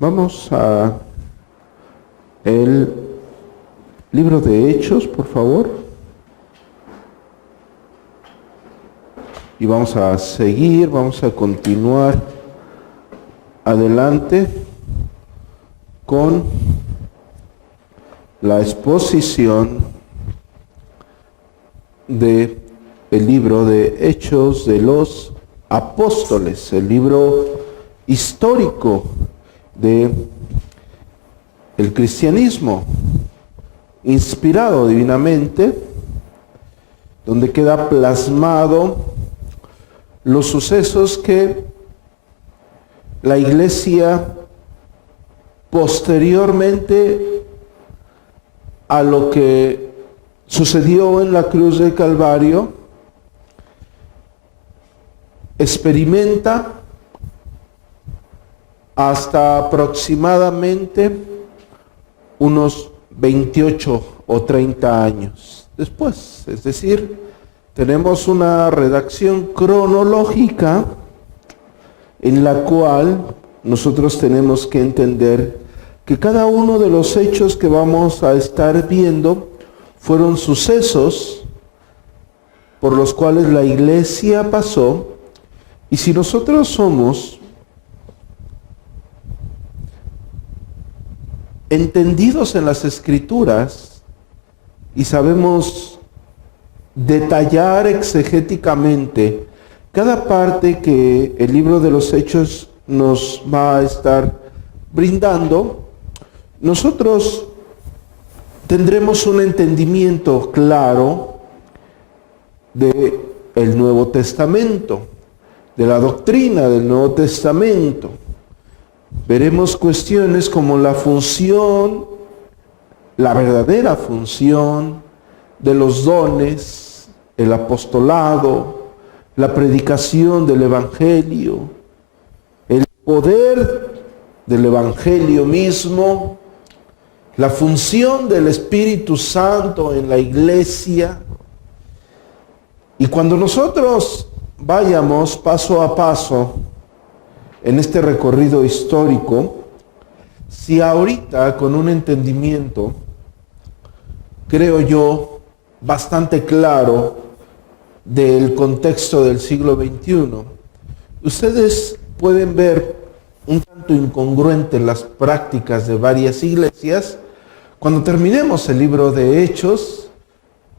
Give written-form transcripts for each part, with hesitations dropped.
Vamos a el libro de Hechos, por favor. Y vamos a seguir, vamos a continuar adelante con la exposición de el libro de Hechos de los Apóstoles, el libro histórico de el cristianismo, inspirado divinamente, donde queda plasmado los sucesos que la Iglesia posteriormente a lo que sucedió en la cruz del Calvario experimenta hasta aproximadamente unos 28 o 30 años después. Es decir, tenemos una redacción cronológica en la cual nosotros tenemos que entender que cada uno de los hechos que vamos a estar viendo fueron sucesos por los cuales la Iglesia pasó, y si nosotros somos entendidos en las Escrituras y sabemos detallar exegéticamente cada parte que el libro de los Hechos nos va a estar brindando, nosotros tendremos un entendimiento claro del Nuevo Testamento, de la doctrina del Nuevo Testamento. Veremos cuestiones como la función, la verdadera función de los dones, el apostolado, la predicación del Evangelio, el poder del Evangelio mismo, la función del Espíritu Santo en la Iglesia. Y cuando nosotros vayamos paso a paso en este recorrido histórico, si ahorita con un entendimiento, creo yo, bastante claro del contexto del siglo XXI, ustedes pueden ver un tanto incongruentes las prácticas de varias iglesias. Cuando terminemos el libro de Hechos,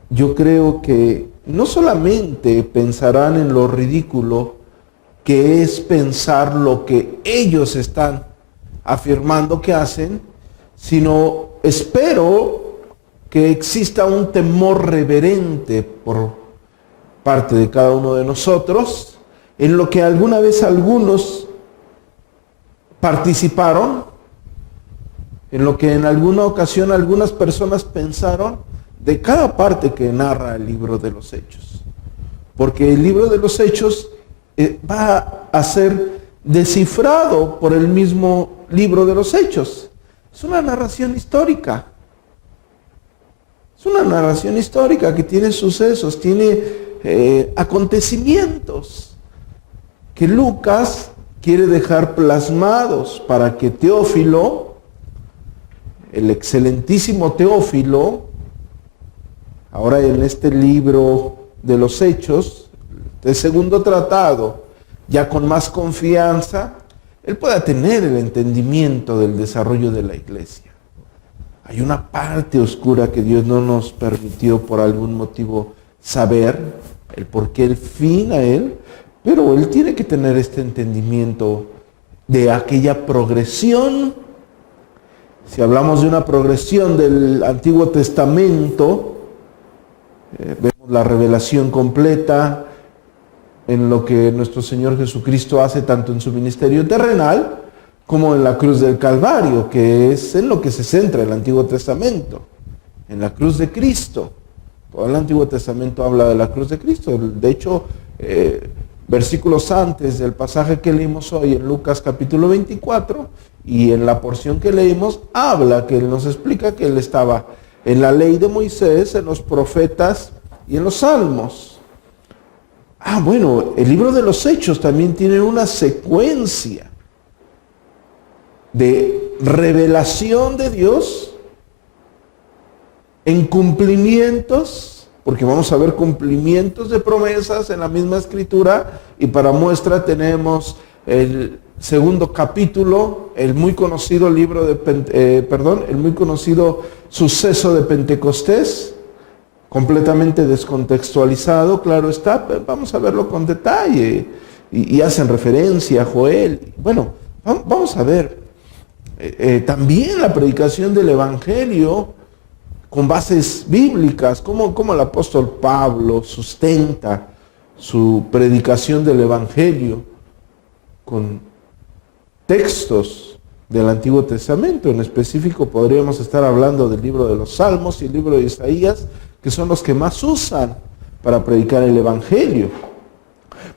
yo creo que no solamente pensarán en lo ridículo que es pensar lo que ellos están afirmando que hacen, sino espero que exista un temor reverente por parte de cada uno de nosotros, en lo que alguna vez algunos participaron, en lo que en alguna ocasión algunas personas pensaron de cada parte que narra el libro de los Hechos. Porque el libro de los Hechos va a ser descifrado por el mismo libro de los Hechos. Es una narración histórica. Es una narración histórica que tiene sucesos, tiene acontecimientos que Lucas quiere dejar plasmados para que Teófilo, el excelentísimo Teófilo, ahora en este libro de los Hechos, el segundo tratado, ya con más confianza, él pueda tener el entendimiento del desarrollo de la Iglesia. Hay una parte oscura que Dios no nos permitió por algún motivo saber, el por qué, el fin a él, pero él tiene que tener este entendimiento de aquella progresión. Si hablamos de una progresión del Antiguo Testamento, vemos la revelación completa en lo que nuestro Señor Jesucristo hace tanto en su ministerio terrenal como en la cruz del Calvario, que es en lo que se centra el Antiguo Testamento, en la cruz de Cristo. Todo el Antiguo Testamento habla de la cruz de Cristo. De hecho, versículos antes del pasaje que leímos hoy en Lucas capítulo 24 y en la porción que leímos, habla, que Él nos explica que Él estaba en la ley de Moisés, en los profetas y en los salmos. Bueno, el libro de los Hechos también tiene una secuencia. de revelación de Dios en cumplimientos, porque vamos a ver cumplimientos de promesas en la misma escritura, y para muestra tenemos el segundo capítulo, el muy conocido libro de el muy conocido suceso de Pentecostés, completamente descontextualizado, claro está. Vamos a verlo con detalle, y hacen referencia a Joel. Bueno, vamos a ver también la predicación del Evangelio con bases bíblicas, cómo el apóstol Pablo sustenta su predicación del Evangelio con textos del Antiguo Testamento. En específico podríamos estar hablando del libro de los Salmos y el libro de Isaías, que son los que más usan para predicar el Evangelio.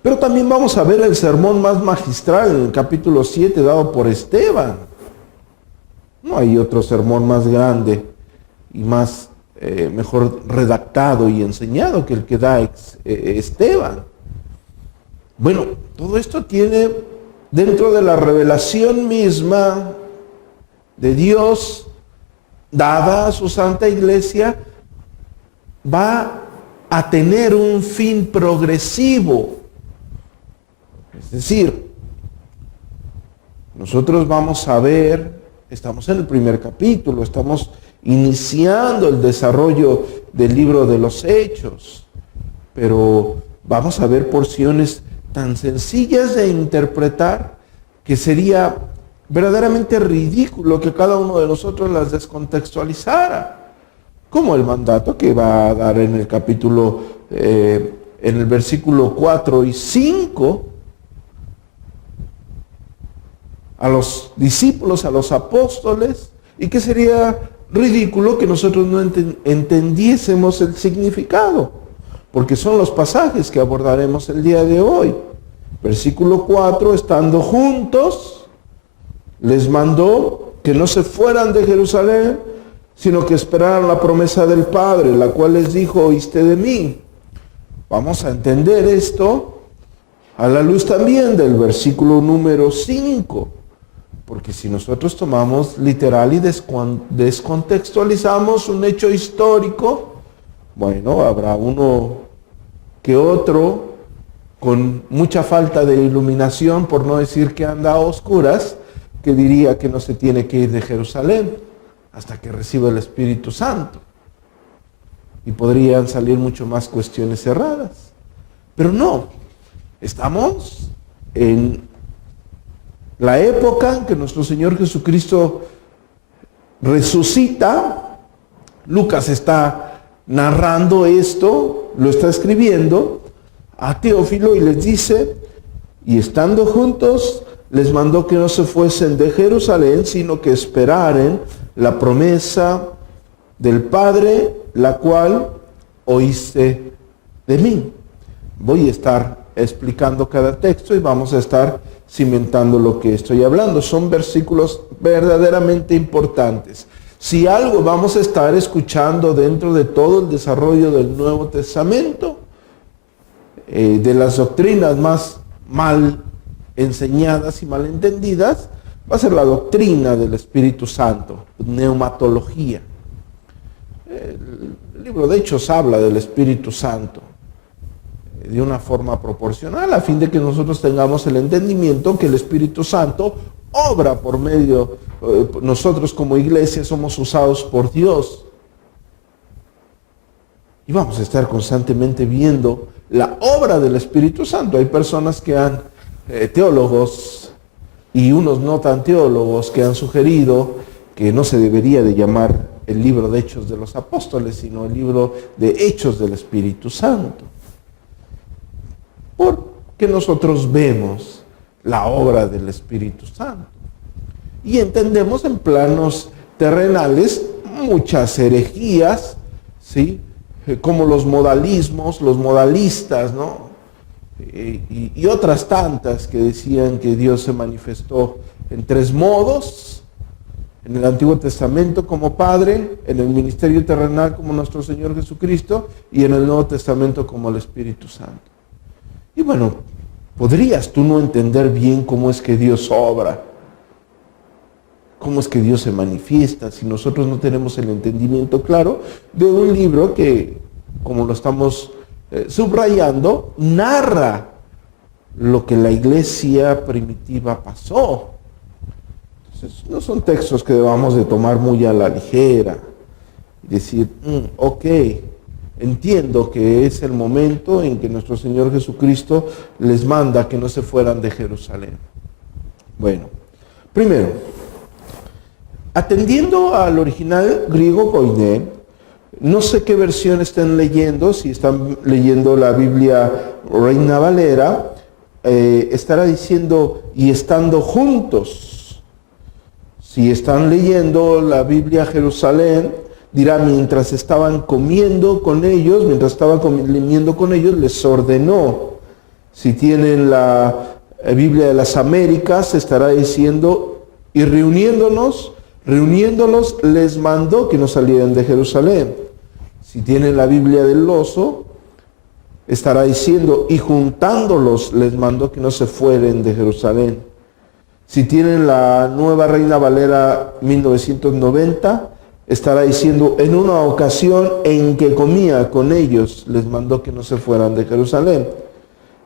Pero también vamos a ver el sermón más magistral en el capítulo 7 dado por Esteban. No hay otro sermón más grande y más mejor redactado y enseñado que el que da Esteban. Bueno, todo esto tiene dentro de la revelación misma de Dios dada a su Santa Iglesia, va a tener un fin progresivo. Es decir, nosotros vamos a ver, estamos en el primer capítulo, estamos iniciando el desarrollo del libro de los Hechos, pero vamos a ver porciones tan sencillas de interpretar que sería verdaderamente ridículo que cada uno de nosotros las descontextualizara, como el mandato que va a dar en el capítulo, en el versículo 4 y 5, a los discípulos, a los apóstoles, y que sería ridículo que nosotros no entendiésemos el significado, porque son los pasajes que abordaremos el día de hoy. Versículo 4, estando juntos, les mandó que no se fueran de Jerusalén, sino que esperaran la promesa del Padre, la cual les dijo: oíste de mí. Vamos a entender esto a la luz también del versículo número 5, porque si nosotros tomamos literal y descontextualizamos un hecho histórico, bueno, habrá uno que otro con mucha falta de iluminación, por no decir que anda a oscuras, que diría que no se tiene que ir de Jerusalén hasta que reciba el Espíritu Santo. Y podrían salir mucho más cuestiones erradas. Pero no, estamos en la época en que nuestro Señor Jesucristo resucita. Lucas está narrando esto, lo está escribiendo a Teófilo y les dice: y estando juntos, les mandó que no se fuesen de Jerusalén, sino que esperaren la promesa del Padre, la cual oíste de mí. Voy a estar explicando cada texto y vamos a estar cimentando lo que estoy hablando. Son versículos verdaderamente importantes. Si algo vamos a estar escuchando dentro de todo el desarrollo del Nuevo Testamento, de las doctrinas más mal enseñadas y mal entendidas, va a ser la doctrina del Espíritu Santo, neumatología. El libro de Hechos habla del Espíritu Santo de una forma proporcional, a fin de que nosotros tengamos el entendimiento que el Espíritu Santo obra por medio, nosotros como iglesia somos usados por Dios. Y vamos a estar constantemente viendo la obra del Espíritu Santo. Hay personas que teólogos y unos no tan teólogos, que han sugerido que no se debería de llamar el libro de Hechos de los Apóstoles, sino el libro de Hechos del Espíritu Santo. Porque nosotros vemos la obra del Espíritu Santo y entendemos en planos terrenales muchas herejías, ¿sí? Como los modalismos, los modalistas, ¿no? Y otras tantas que decían que Dios se manifestó en tres modos: en el Antiguo Testamento como Padre, en el ministerio terrenal como nuestro Señor Jesucristo, y en el Nuevo Testamento como el Espíritu Santo. Y bueno, podrías tú no entender bien cómo es que Dios obra, ¿Cómo es que Dios se manifiesta si nosotros no tenemos el entendimiento claro de un libro que, como lo estamos subrayando, narra lo que la iglesia primitiva pasó? Entonces, no son textos que debamos de tomar muy a la ligera y decir, ok, entiendo que es el momento en que nuestro Señor Jesucristo les manda que no se fueran de Jerusalén. Bueno, primero, atendiendo al original griego koiné, no sé qué versión estén leyendo, si están leyendo la Biblia Reina Valera, estará diciendo y estando juntos. Si están leyendo la Biblia Jerusalén, dirá mientras estaban comiendo con ellos, les ordenó. Si tienen la Biblia de las Américas, estará diciendo y reuniéndolos, les mandó que no salieran de Jerusalén. Si tienen la Biblia del Oso, estará diciendo, y juntándolos, les mandó que no se fueren de Jerusalén. Si tienen la Nueva Reina Valera 1990, estará diciendo, en una ocasión en que comía con ellos, les mandó que no se fueran de Jerusalén.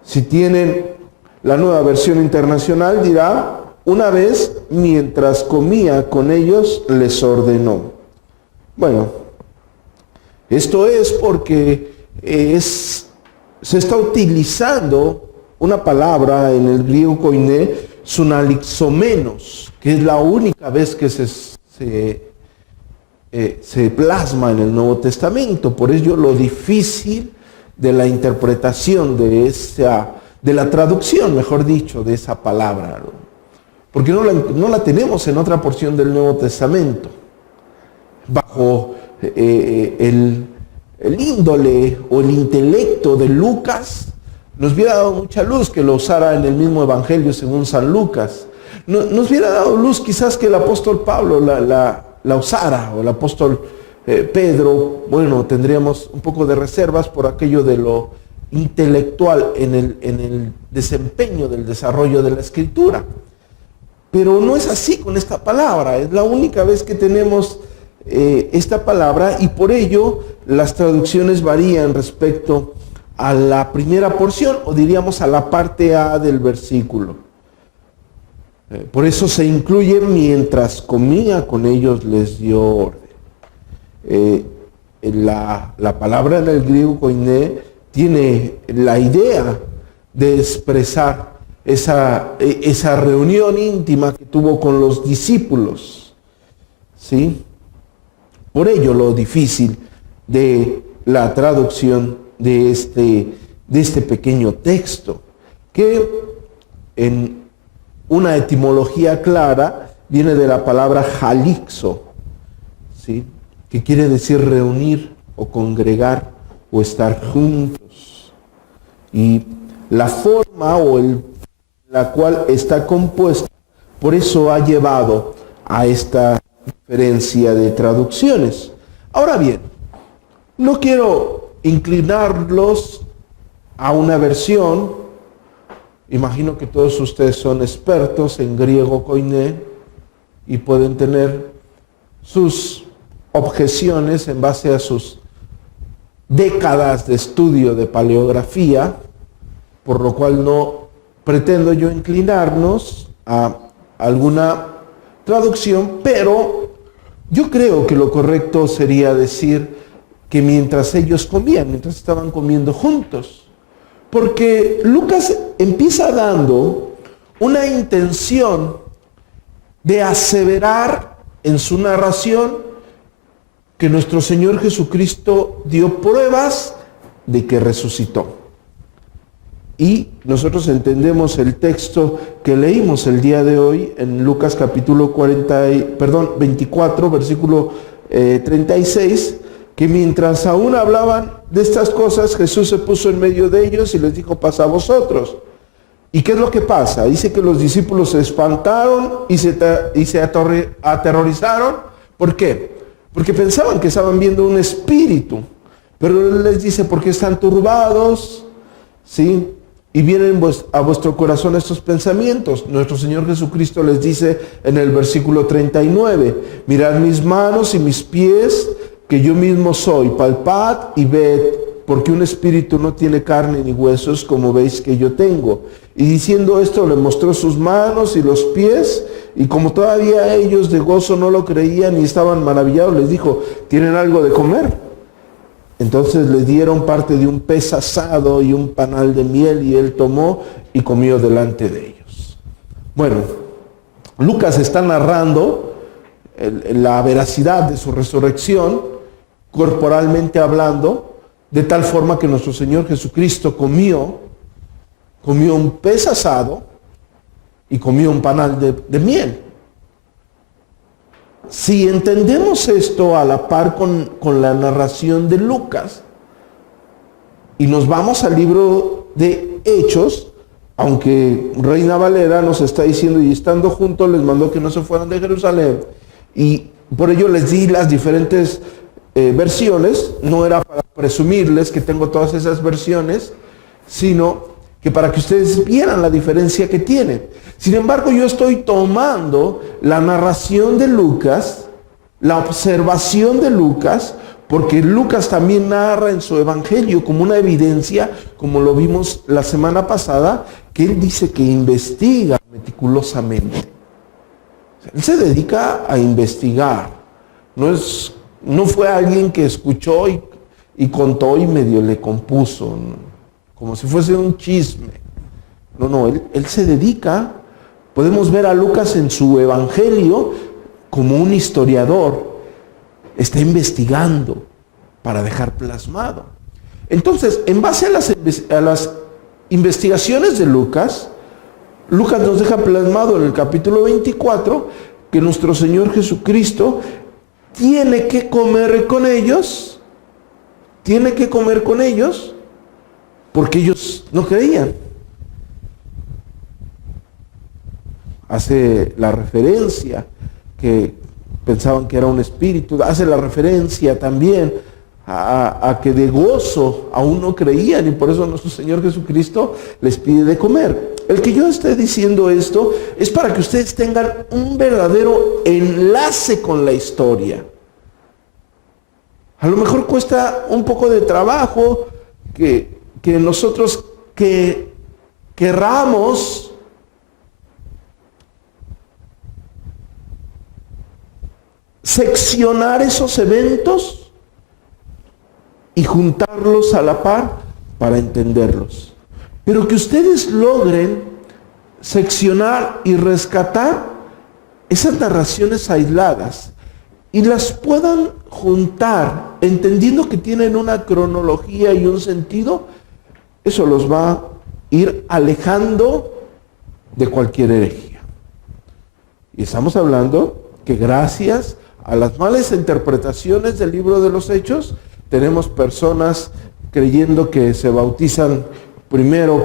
Si tienen la Nueva Versión Internacional, dirá, una vez, mientras comía con ellos, les ordenó. Bueno, esto es porque se está utilizando una palabra en el griego koiné, sunalixomenos, que es la única vez que se plasma en el Nuevo Testamento. Por ello lo difícil de la interpretación de la traducción, mejor dicho, de esa palabra, ¿no? Porque no la tenemos en otra porción del Nuevo Testamento. Bajo el índole o el intelecto de Lucas, nos hubiera dado mucha luz que lo usara en el mismo Evangelio según San Lucas. Nos hubiera dado luz quizás que el apóstol Pablo la usara, o el apóstol Pedro. Bueno, tendríamos un poco de reservas por aquello de lo intelectual en el desempeño del desarrollo de la Escritura. Pero no es así con esta palabra. Es la única vez que tenemos esta palabra, y por ello las traducciones varían respecto a la primera porción, o diríamos a la parte A del versículo. Por eso se incluye mientras comía con ellos les dio orden. La palabra en el griego koiné tiene la idea de expresar esa reunión íntima que tuvo con los discípulos, ¿sí? Por ello lo difícil de la traducción de este pequeño texto, que en una etimología clara viene de la palabra halixo, ¿sí? Que quiere decir reunir o congregar o estar juntos. Y la forma la cual está compuesta, por eso ha llevado a esta diferencia de traducciones. Ahora bien, no quiero inclinarlos a una versión. Imagino que todos ustedes son expertos en griego koiné y pueden tener sus objeciones en base a sus décadas de estudio de paleografía, por lo cual no pretendo yo inclinarnos a alguna traducción, pero yo creo que lo correcto sería decir que mientras ellos comían, mientras estaban comiendo juntos. Porque Lucas empieza dando una intención de aseverar en su narración que nuestro Señor Jesucristo dio pruebas de que resucitó. Y nosotros entendemos el texto que leímos el día de hoy en Lucas capítulo 24, versículo 36, que mientras aún hablaban de estas cosas, Jesús se puso en medio de ellos y les dijo, pasa a vosotros. ¿Y qué es lo que pasa? Dice que los discípulos se espantaron y se aterrorizaron. ¿Por qué? Porque pensaban que estaban viendo un espíritu. Pero Él les dice, ¿por qué están turbados? ¿Sí? y vienen a vuestro corazón estos pensamientos. Nuestro Señor Jesucristo les dice en el versículo 39, mirad mis manos y mis pies, que yo mismo soy, palpad y ved, porque un espíritu no tiene carne ni huesos, como veis que yo tengo. Y diciendo esto, le mostró sus manos y los pies, y como todavía ellos de gozo no lo creían y estaban maravillados, les dijo, ¿tienen algo de comer? Entonces les dieron parte de un pez asado y un panal de miel, y él tomó y comió delante de ellos. Bueno, Lucas está narrando la veracidad de su resurrección, corporalmente hablando, de tal forma que nuestro Señor Jesucristo comió un pez asado y comió un panal de miel. Si entendemos esto a la par con la narración de Lucas y nos vamos al libro de Hechos, aunque Reina Valera nos está diciendo, y estando juntos les mandó que no se fueran de Jerusalén, y por ello les di las diferentes versiones, no era para presumirles que tengo todas esas versiones, sino que para que ustedes vieran la diferencia que tienen. Sin embargo, yo estoy tomando la narración de Lucas, la observación de Lucas, porque Lucas también narra en su evangelio como una evidencia, como lo vimos la semana pasada, que él dice que investiga meticulosamente. Él se dedica a investigar. No fue alguien que escuchó y contó y medio le compuso, ¿no? Como si fuese un chisme. No, él se dedica. Podemos ver a Lucas en su evangelio como un historiador. Está investigando para dejar plasmado. Entonces, en base a las investigaciones de Lucas, Lucas nos deja plasmado en el capítulo 24 que nuestro Señor Jesucristo tiene que comer con ellos, porque ellos no creían. Hace la referencia que pensaban que era un espíritu, hace la referencia también a que de gozo aún no creían, y por eso nuestro Señor Jesucristo les pide de comer. El que yo esté diciendo esto es para que ustedes tengan un verdadero enlace con la historia. A lo mejor cuesta un poco de trabajo que nosotros querramos seccionar esos eventos y juntarlos a la par para entenderlos. Pero que ustedes logren seccionar y rescatar esas narraciones aisladas y las puedan juntar, entendiendo que tienen una cronología y un sentido, eso los va a ir alejando de cualquier herejía. Y estamos hablando que gracias a las malas interpretaciones del libro de los Hechos, tenemos personas creyendo que se bautizan primero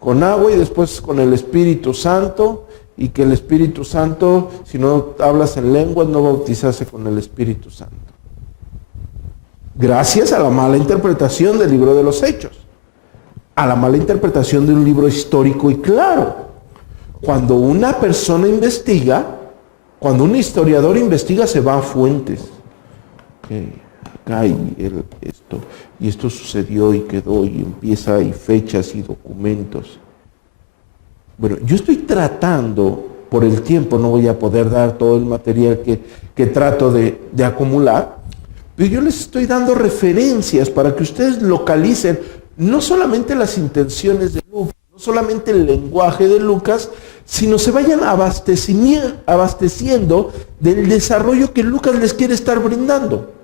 con agua y después con el Espíritu Santo, y que el Espíritu Santo, si no hablas en lenguas, no bautizarse con el Espíritu Santo. Gracias a la mala interpretación del libro de los Hechos, a la mala interpretación de un libro histórico y claro. Cuando una persona investiga, cuando un historiador investiga, se va a fuentes. Acá hay esto sucedió y quedó, y empieza, hay fechas y documentos. Bueno, yo estoy tratando, por el tiempo no voy a poder dar todo el material que trato de acumular, pero yo les estoy dando referencias para que ustedes localicen no solamente las intenciones de Lucas, no solamente el lenguaje de Lucas, sino se vayan abasteciendo del desarrollo que Lucas les quiere estar brindando.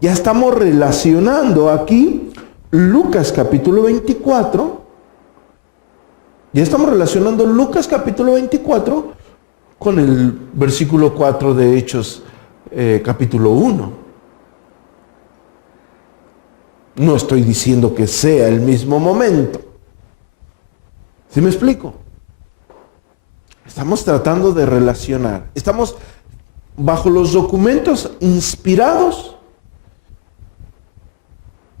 Ya estamos relacionando aquí Lucas capítulo 24, ya estamos relacionando Lucas capítulo 24 con el versículo 4 de Hechos capítulo 1. No estoy diciendo que sea el mismo momento. ¿Sí me explico? Estamos tratando de relacionar. Estamos bajo los documentos inspirados.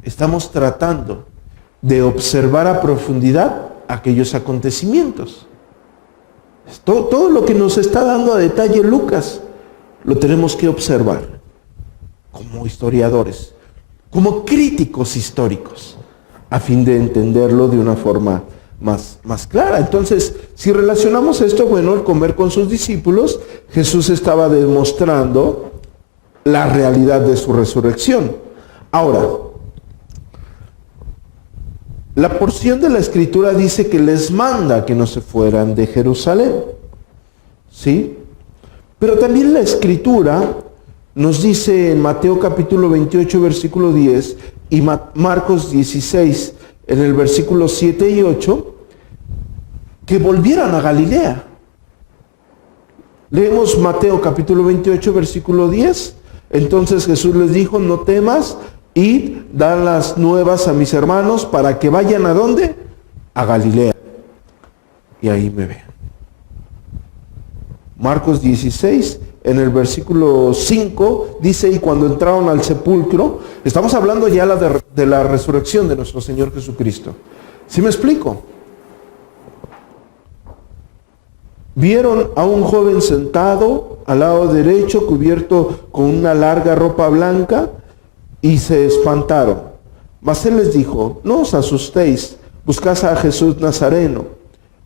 Estamos tratando de observar a profundidad aquellos acontecimientos. Todo lo que nos está dando a detalle Lucas, lo tenemos que observar como historiadores, como críticos históricos, a fin de entenderlo de una forma más clara. Entonces, si relacionamos esto, bueno, al comer con sus discípulos, Jesús estaba demostrando la realidad de su resurrección. Ahora, la porción de la Escritura dice que les manda que no se fueran de Jerusalén, ¿sí? Pero también la Escritura nos dice en Mateo capítulo 28, versículo 10, y Marcos 16, en el versículo 7 y 8, que volvieran a Galilea. Leemos Mateo capítulo 28, versículo 10. Entonces Jesús les dijo, no temas, id, dan las nuevas a mis hermanos para que vayan ¿a dónde? A Galilea. Y ahí me vean. Marcos 16, en el versículo 5, dice, y cuando entraron al sepulcro, estamos hablando ya de la resurrección de nuestro Señor Jesucristo. ¿Sí me explico? Vieron a un joven sentado al lado derecho, cubierto con una larga ropa blanca, y se espantaron. Mas él les dijo, no os asustéis, buscad a Jesús Nazareno,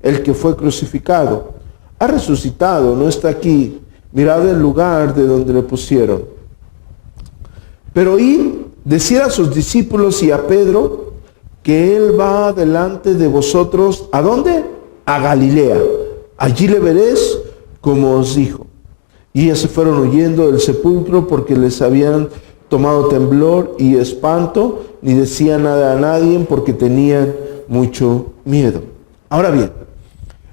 el que fue crucificado. Ha resucitado, no está aquí. Mirad el lugar de donde le pusieron. Pero id, decid a sus discípulos y a Pedro, que él va delante de vosotros, ¿a dónde? A Galilea. Allí le veréis como os dijo. Y ellos se fueron huyendo del sepulcro porque les habían tomado temblor y espanto, ni decían nada a nadie porque tenían mucho miedo. Ahora bien,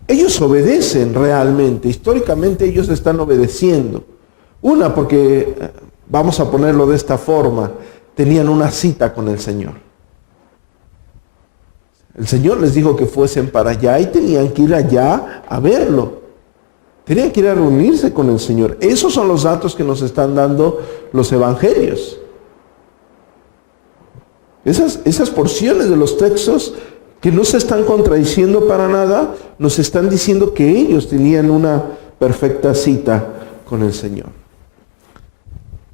ellos obedecen realmente, históricamente ellos están obedeciendo. Una, porque, vamos a ponerlo de esta forma, tenían una cita con el Señor. El Señor les dijo que fuesen para allá y tenían que ir allá a verlo. Tenían que ir a reunirse con el Señor. Esos son los datos que nos están dando los evangelios. Esas porciones de los textos que no se están contradiciendo para nada, nos están diciendo que ellos tenían una perfecta cita con el Señor.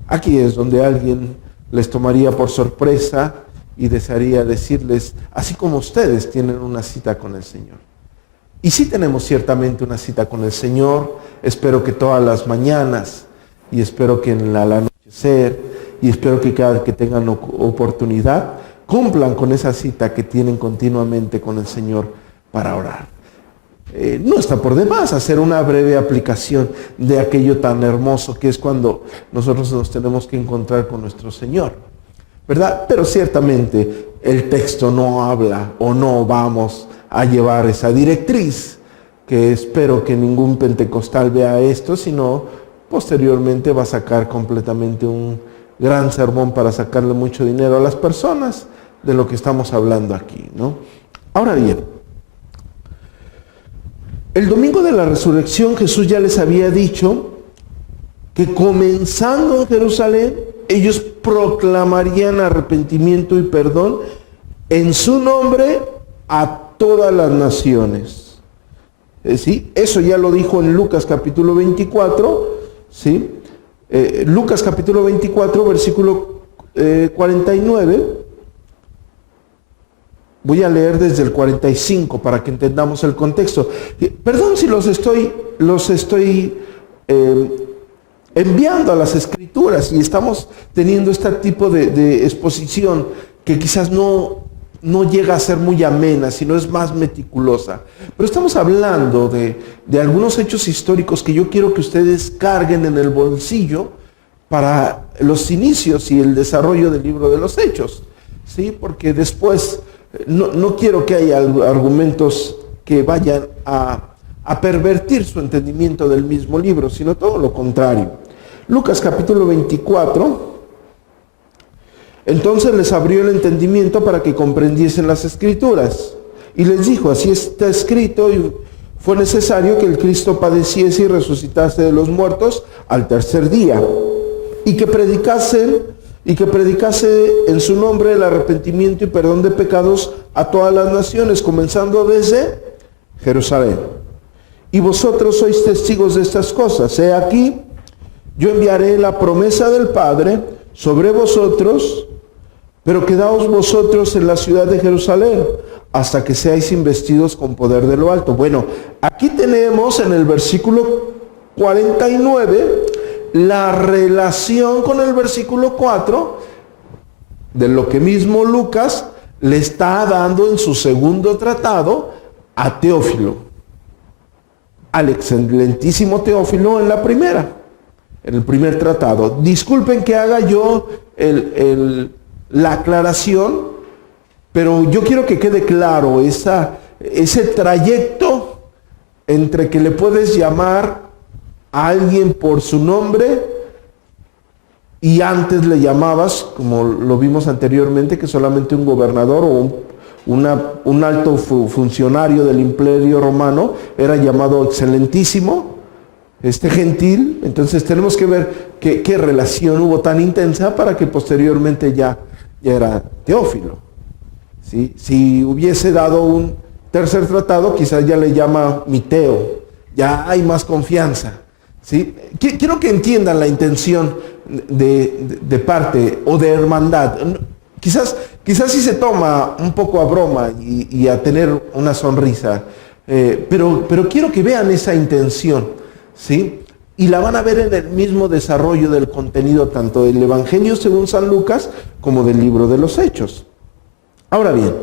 Aquí es donde alguien les tomaría por sorpresa y desearía decirles, así como ustedes tienen una cita con el Señor. Y sí tenemos ciertamente una cita con el Señor, espero que todas las mañanas, y espero que al anochecer, y espero que cada vez que tengan oportunidad, cumplan con esa cita que tienen continuamente con el Señor para orar. No está por demás hacer una breve aplicación de aquello tan hermoso que es cuando nosotros nos tenemos que encontrar con nuestro Señor, ¿verdad? Pero ciertamente el texto no habla o no vamos a llevar esa directriz, que espero que ningún pentecostal vea esto, sino posteriormente va a sacar completamente un gran sermón para sacarle mucho dinero a las personas de lo que estamos hablando aquí, ¿no? Ahora bien, el domingo de la resurrección Jesús ya les había dicho que comenzando en Jerusalén, ellos proclamarían arrepentimiento y perdón en su nombre a todas las naciones. ¿Sí? Eso ya lo dijo en Lucas capítulo 24, ¿sí? Lucas capítulo 24, versículo 49. Voy a leer desde el 45 para que entendamos el contexto. Perdón si los estoy enviando a las Escrituras y estamos teniendo este tipo de exposición que quizás no llega a ser muy amena, sino es más meticulosa. Pero estamos hablando de algunos hechos históricos que yo quiero que ustedes carguen en el bolsillo para los inicios y el desarrollo del libro de los Hechos, ¿sí? Porque después no quiero que haya argumentos que vayan a pervertir su entendimiento del mismo libro, sino todo lo contrario. Lucas capítulo 24. Entonces les abrió el entendimiento para que comprendiesen las Escrituras. Y les dijo, así está escrito, y fue necesario que el Cristo padeciese y resucitase de los muertos al tercer día. Y que predicasen y que predicase en su nombre el arrepentimiento y perdón de pecados a todas las naciones, comenzando desde Jerusalén. Y vosotros sois testigos de estas cosas. He aquí, yo enviaré la promesa del Padre sobre vosotros, pero quedaos vosotros en la ciudad de Jerusalén hasta que seáis investidos con poder de lo alto. Bueno, aquí tenemos en el versículo 49 la relación con el versículo 4 de lo que mismo Lucas le está dando en su segundo tratado a Teófilo, al excelentísimo Teófilo en el primer tratado. Disculpen que haga yo la aclaración, pero yo quiero que quede claro ese trayecto entre que le puedes llamar a alguien por su nombre y antes le llamabas, como lo vimos anteriormente, que solamente un gobernador o un alto funcionario del Imperio Romano era llamado excelentísimo, gentil. Entonces tenemos que ver qué relación hubo tan intensa para que posteriormente ya era Teófilo. ¿Sí? Si hubiese dado un tercer tratado, quizás ya le llama Miteo, ya hay más confianza. ¿Sí? Quiero que entiendan la intención de parte o de hermandad. Quizás sí se toma un poco a broma y a tener una sonrisa, pero quiero que vean esa intención, ¿sí? Y la van a ver en el mismo desarrollo del contenido tanto del Evangelio según San Lucas como del libro de los Hechos. Ahora bien,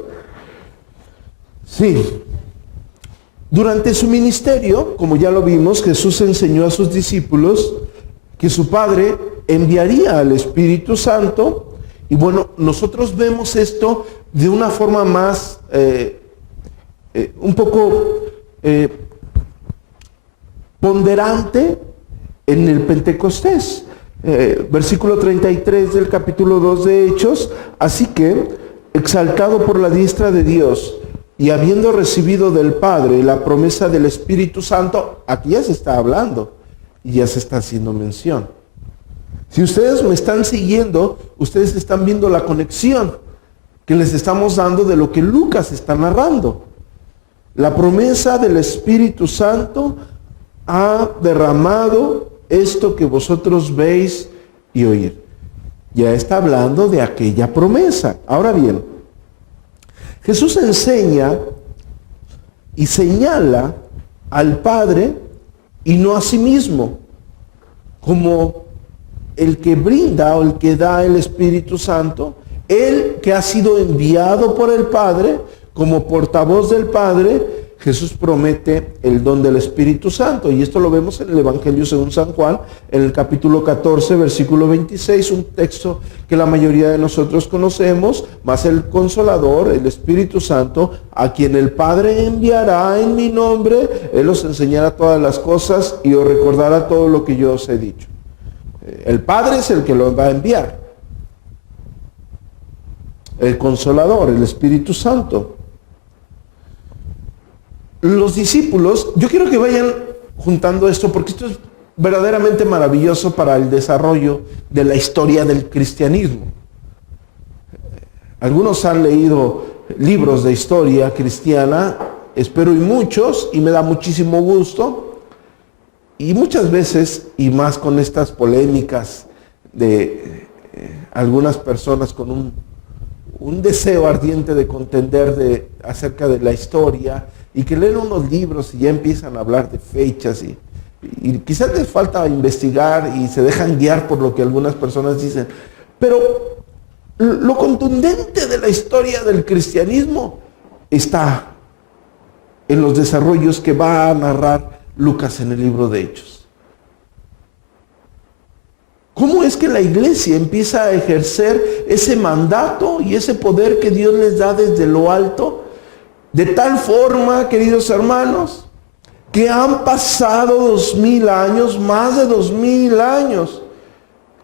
sí, durante su ministerio, como ya lo vimos, Jesús enseñó a sus discípulos que su Padre enviaría al Espíritu Santo. Y bueno, nosotros vemos esto de una forma más, un poco ponderante en el Pentecostés. Versículo 33 del capítulo 2 de Hechos. Así que, exaltado por la diestra de Dios y habiendo recibido del Padre la promesa del Espíritu Santo, aquí ya se está hablando y ya se está haciendo mención. Si ustedes me están siguiendo, ustedes están viendo la conexión que les estamos dando de lo que Lucas está narrando. La promesa del Espíritu Santo ha derramado esto que vosotros veis y oír. Ya está hablando de aquella promesa. Ahora bien, Jesús enseña y señala al Padre y no a sí mismo como el que brinda o el que da el Espíritu Santo, el que ha sido enviado por el Padre como portavoz del Padre. Jesús promete el don del Espíritu Santo, y esto lo vemos en el Evangelio según San Juan, en el capítulo 14, versículo 26, un texto que la mayoría de nosotros conocemos, más el Consolador, el Espíritu Santo, a quien el Padre enviará en mi nombre, Él os enseñará todas las cosas y os recordará todo lo que yo os he dicho. El Padre es el que lo va a enviar. El Consolador, el Espíritu Santo. Los discípulos, yo quiero que vayan juntando esto porque esto es verdaderamente maravilloso para el desarrollo de la historia del cristianismo. Algunos han leído libros de historia cristiana, espero y muchos, y me da muchísimo gusto. Y muchas veces, y más con estas polémicas de algunas personas con un deseo ardiente de contender acerca de la historia, y que leen unos libros y ya empiezan a hablar de fechas y quizás les falta investigar y se dejan guiar por lo que algunas personas dicen. Pero lo contundente de la historia del cristianismo está en los desarrollos que va a narrar Lucas en el libro de Hechos. ¿Cómo es que la iglesia empieza a ejercer ese mandato y ese poder que Dios les da desde lo alto? De tal forma, queridos hermanos, que han pasado 2000 años, más de 2000 años,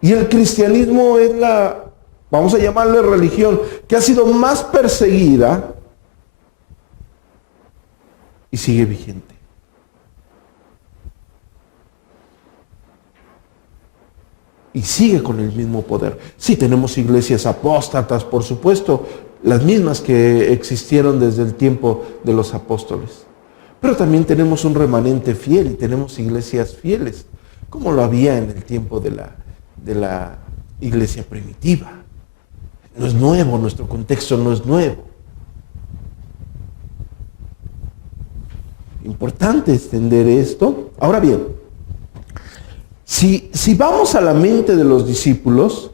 y el cristianismo es vamos a llamarle religión, que ha sido más perseguida y sigue vigente. y sigue con el mismo poder. Sí, tenemos iglesias apóstatas, por supuesto, las mismas que existieron desde el tiempo de los apóstoles. Pero también tenemos un remanente fiel y tenemos iglesias fieles, como lo había en el tiempo de la iglesia primitiva. No es nuevo, nuestro contexto no es nuevo. Importante extender esto. Ahora bien, si vamos a la mente de los discípulos,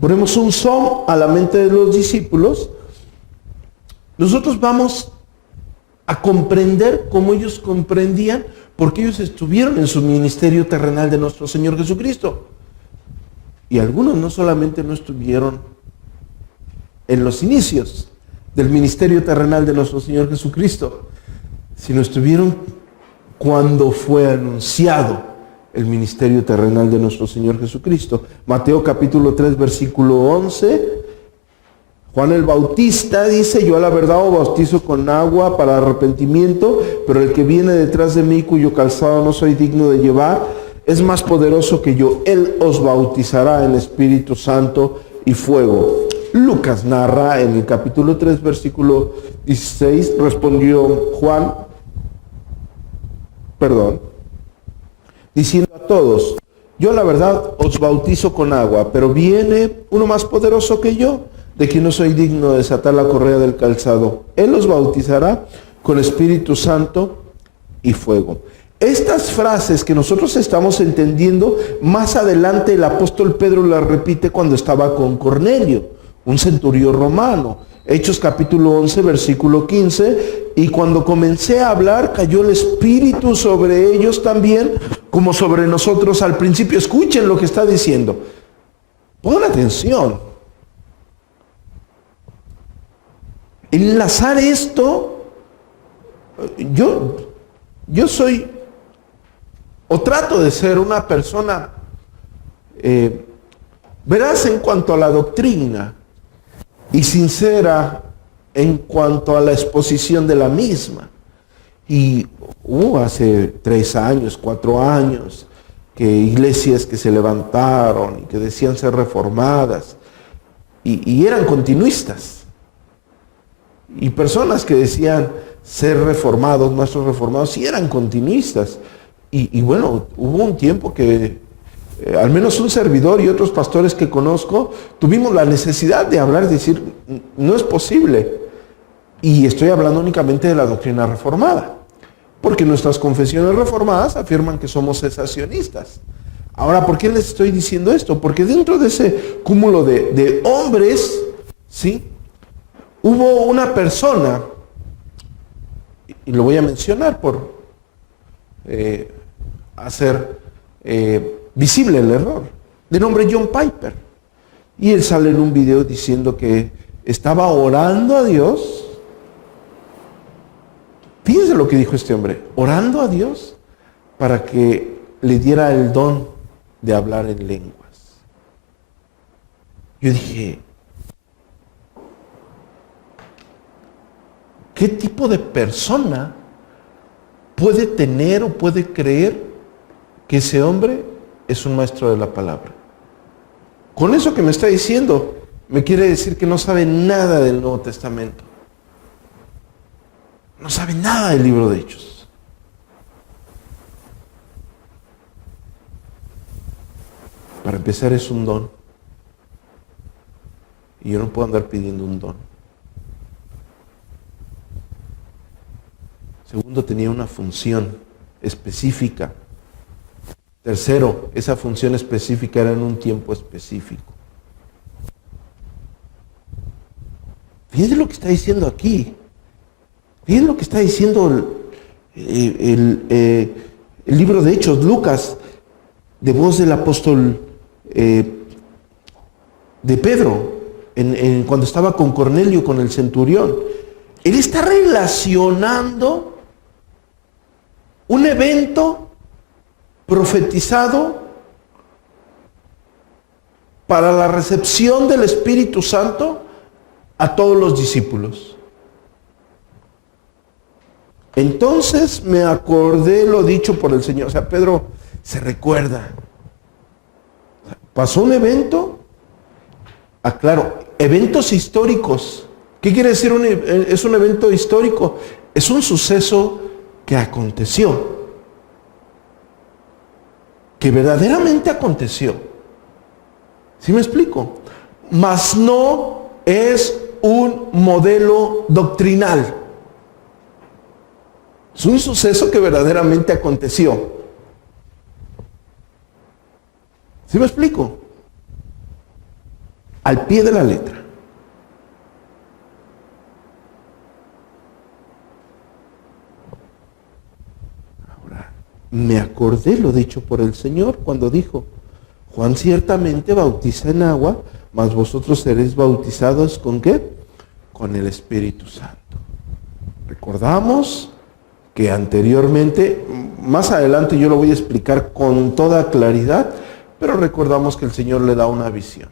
ponemos un zoom a la mente de los discípulos, nosotros vamos a comprender cómo ellos comprendían, porque ellos estuvieron en su ministerio terrenal de nuestro Señor Jesucristo. Y algunos no solamente no estuvieron en los inicios del ministerio terrenal de nuestro Señor Jesucristo, sino estuvieron cuando fue anunciado el ministerio terrenal de nuestro Señor Jesucristo. Mateo capítulo 3, versículo 11. Juan el Bautista dice: yo a la verdad os bautizo con agua para arrepentimiento, pero el que viene detrás de mí, cuyo calzado no soy digno de llevar, es más poderoso que yo. Él os bautizará en Espíritu Santo y fuego. Lucas narra en el capítulo 3, versículo 16, respondió Juan, diciendo a todos: yo la verdad os bautizo con agua, pero viene uno más poderoso que yo, de quien no soy digno de desatar la correa del calzado. Él os bautizará con Espíritu Santo y fuego. Estas frases que nosotros estamos entendiendo, más adelante el apóstol Pedro las repite cuando estaba con Cornelio, un centurión romano. Hechos capítulo 11, versículo 15. Y cuando comencé a hablar, cayó el Espíritu sobre ellos también, como sobre nosotros al principio. Escuchen lo que está diciendo. Pongan atención. Enlazar esto, yo soy, o trato de ser una persona veraz en cuanto a la doctrina y sincera en cuanto a la exposición de la misma. Y hace 3 años, 4 años, que iglesias que se levantaron y que decían ser reformadas y eran continuistas. Y personas que decían ser reformados, nuestros reformados, sí eran continuistas. Y bueno, hubo un tiempo que al menos un servidor y otros pastores que conozco, tuvimos la necesidad de hablar, de decir, no es posible. Y estoy hablando únicamente de la doctrina reformada, porque nuestras confesiones reformadas afirman que somos cesacionistas. Ahora, ¿por qué les estoy diciendo esto? Porque dentro de ese cúmulo de hombres, ¿sí?, hubo una persona, y lo voy a mencionar por hacer visible el error, de nombre John Piper. Y él sale en un video diciendo que estaba orando a Dios. Fíjense lo que dijo este hombre: orando a Dios para que le diera el don de hablar en lenguas. Yo dije, ¿qué tipo de persona puede tener o puede creer que ese hombre es un maestro de la palabra? Con eso que me está diciendo, me quiere decir que no sabe nada del Nuevo Testamento. No sabe nada del libro de Hechos. Para empezar, es un don. Y yo no puedo andar pidiendo un don. Segundo, tenía una función específica. Tercero, esa función específica era en un tiempo específico. Fíjense lo que está diciendo aquí. Fíjense lo que está diciendo el libro de Hechos, Lucas, de voz del apóstol de Pedro, cuando estaba con Cornelio, con el centurión. Él está relacionando un evento profetizado para la recepción del Espíritu Santo a todos los discípulos. Entonces me acordé lo dicho por el Señor. O sea, Pedro se recuerda pasó un evento, claro, eventos históricos. ¿Qué quiere decir es un evento histórico? Es un suceso que aconteció, que verdaderamente aconteció. ¿Sí me explico? Mas no es un modelo doctrinal. Es un suceso que verdaderamente aconteció. ¿Sí me explico? Al pie de la letra. Ahora, me acordé lo dicho por el Señor cuando dijo: Juan ciertamente bautiza en agua, mas vosotros seréis bautizados ¿con qué? Con el Espíritu Santo. Recordamos que anteriormente, más adelante yo lo voy a explicar con toda claridad, pero recordamos que el Señor le da una visión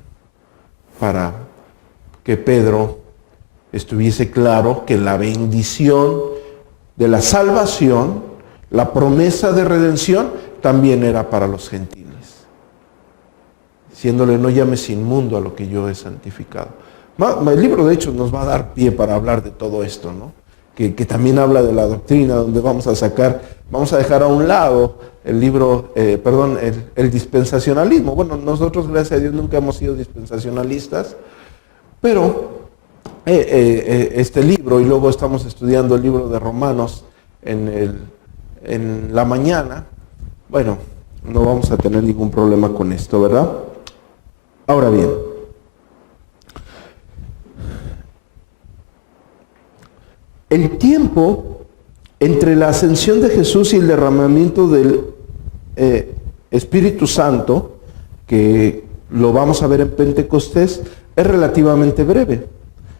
para que Pedro estuviese claro que la bendición de la salvación, la promesa de redención, también era para los gentiles. Diciéndole: no llames inmundo a lo que yo he santificado. El libro de Hechos nos va a dar pie para hablar de todo esto, ¿no? Que también habla de la doctrina, donde vamos a dejar a un lado el libro, el dispensacionalismo. Bueno, nosotros, gracias a Dios, nunca hemos sido dispensacionalistas, pero este libro, y luego estamos estudiando el libro de Romanos en la mañana, bueno, no vamos a tener ningún problema con esto, ¿verdad? Ahora bien, el tiempo entre la ascensión de Jesús y el derramamiento del Espíritu Santo, que lo vamos a ver en Pentecostés, es relativamente breve.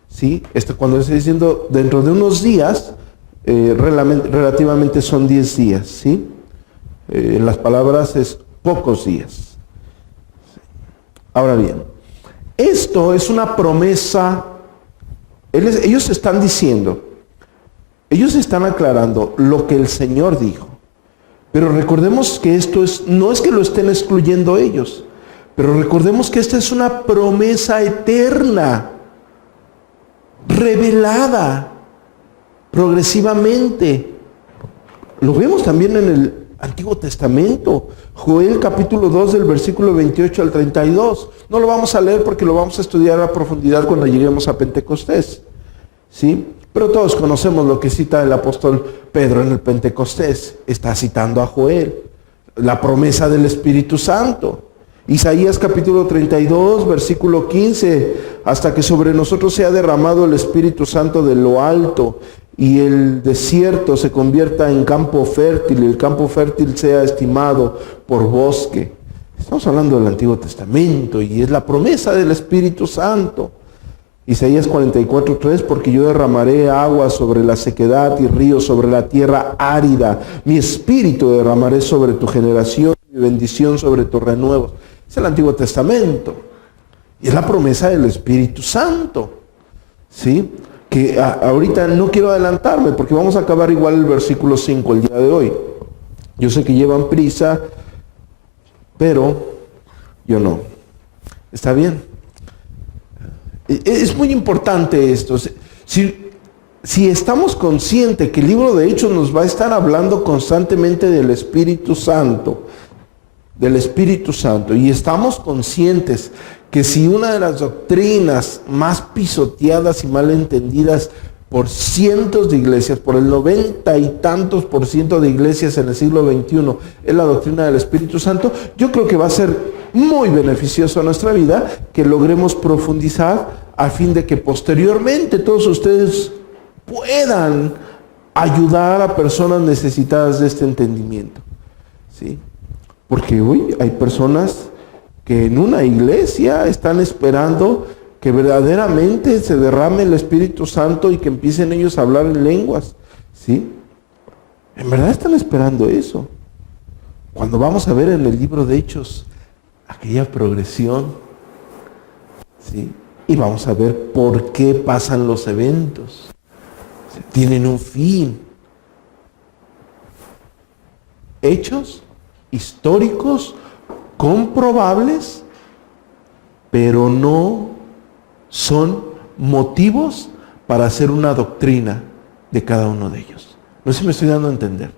¿Sí? Cuando estoy diciendo dentro de unos días, relativamente son 10 días. ¿Sí? En las palabras es pocos días. Ahora bien, esto es una promesa. Ellos están diciendo, ellos están aclarando lo que el Señor dijo. Pero recordemos que esto no es que lo estén excluyendo ellos, pero recordemos que esta es una promesa eterna, revelada progresivamente. Lo vemos también en el Antiguo Testamento. Joel capítulo 2 del versículo 28 al 32. No lo vamos a leer porque lo vamos a estudiar a profundidad cuando lleguemos a Pentecostés. ¿Sí? Pero todos conocemos lo que cita el apóstol Pedro en el Pentecostés. Está citando a Joel, la promesa del Espíritu Santo. Isaías capítulo 32, versículo 15, hasta que sobre nosotros sea derramado el Espíritu Santo de lo alto y el desierto se convierta en campo fértil, y el campo fértil sea estimado por bosque. Estamos hablando del Antiguo Testamento y es la promesa del Espíritu Santo. Isaías 44, 3, porque yo derramaré agua sobre la sequedad y ríos sobre la tierra árida. Mi espíritu derramaré sobre tu generación, mi bendición sobre tus renuevos. Es el Antiguo Testamento. Y es la promesa del Espíritu Santo. ¿Sí? Que ahorita no quiero adelantarme porque vamos a acabar igual el versículo 5 el día de hoy. Yo sé que llevan prisa, pero yo no. ¿Está bien? Es muy importante esto. Si estamos conscientes que el libro de Hechos nos va a estar hablando constantemente del Espíritu Santo, y estamos conscientes que si una de las doctrinas más pisoteadas y mal entendidas por cientos de iglesias, por el 90 y tantos % de iglesias en el siglo XXI, es la doctrina del Espíritu Santo, yo creo que va a ser muy beneficioso a nuestra vida que logremos profundizar a fin de que posteriormente todos ustedes puedan ayudar a personas necesitadas de este entendimiento. ¿Sí? Porque hoy hay personas que en una iglesia están esperando que verdaderamente se derrame el Espíritu Santo y que empiecen ellos a hablar en lenguas. ¿Sí? En verdad están esperando eso. Cuando vamos a ver en el libro de Hechos aquella progresión, ¿sí? Y vamos a ver por qué pasan los eventos. Tienen un fin. Hechos históricos comprobables pero no son motivos para hacer una doctrina de cada uno de ellos. No sé si me estoy dando a entender.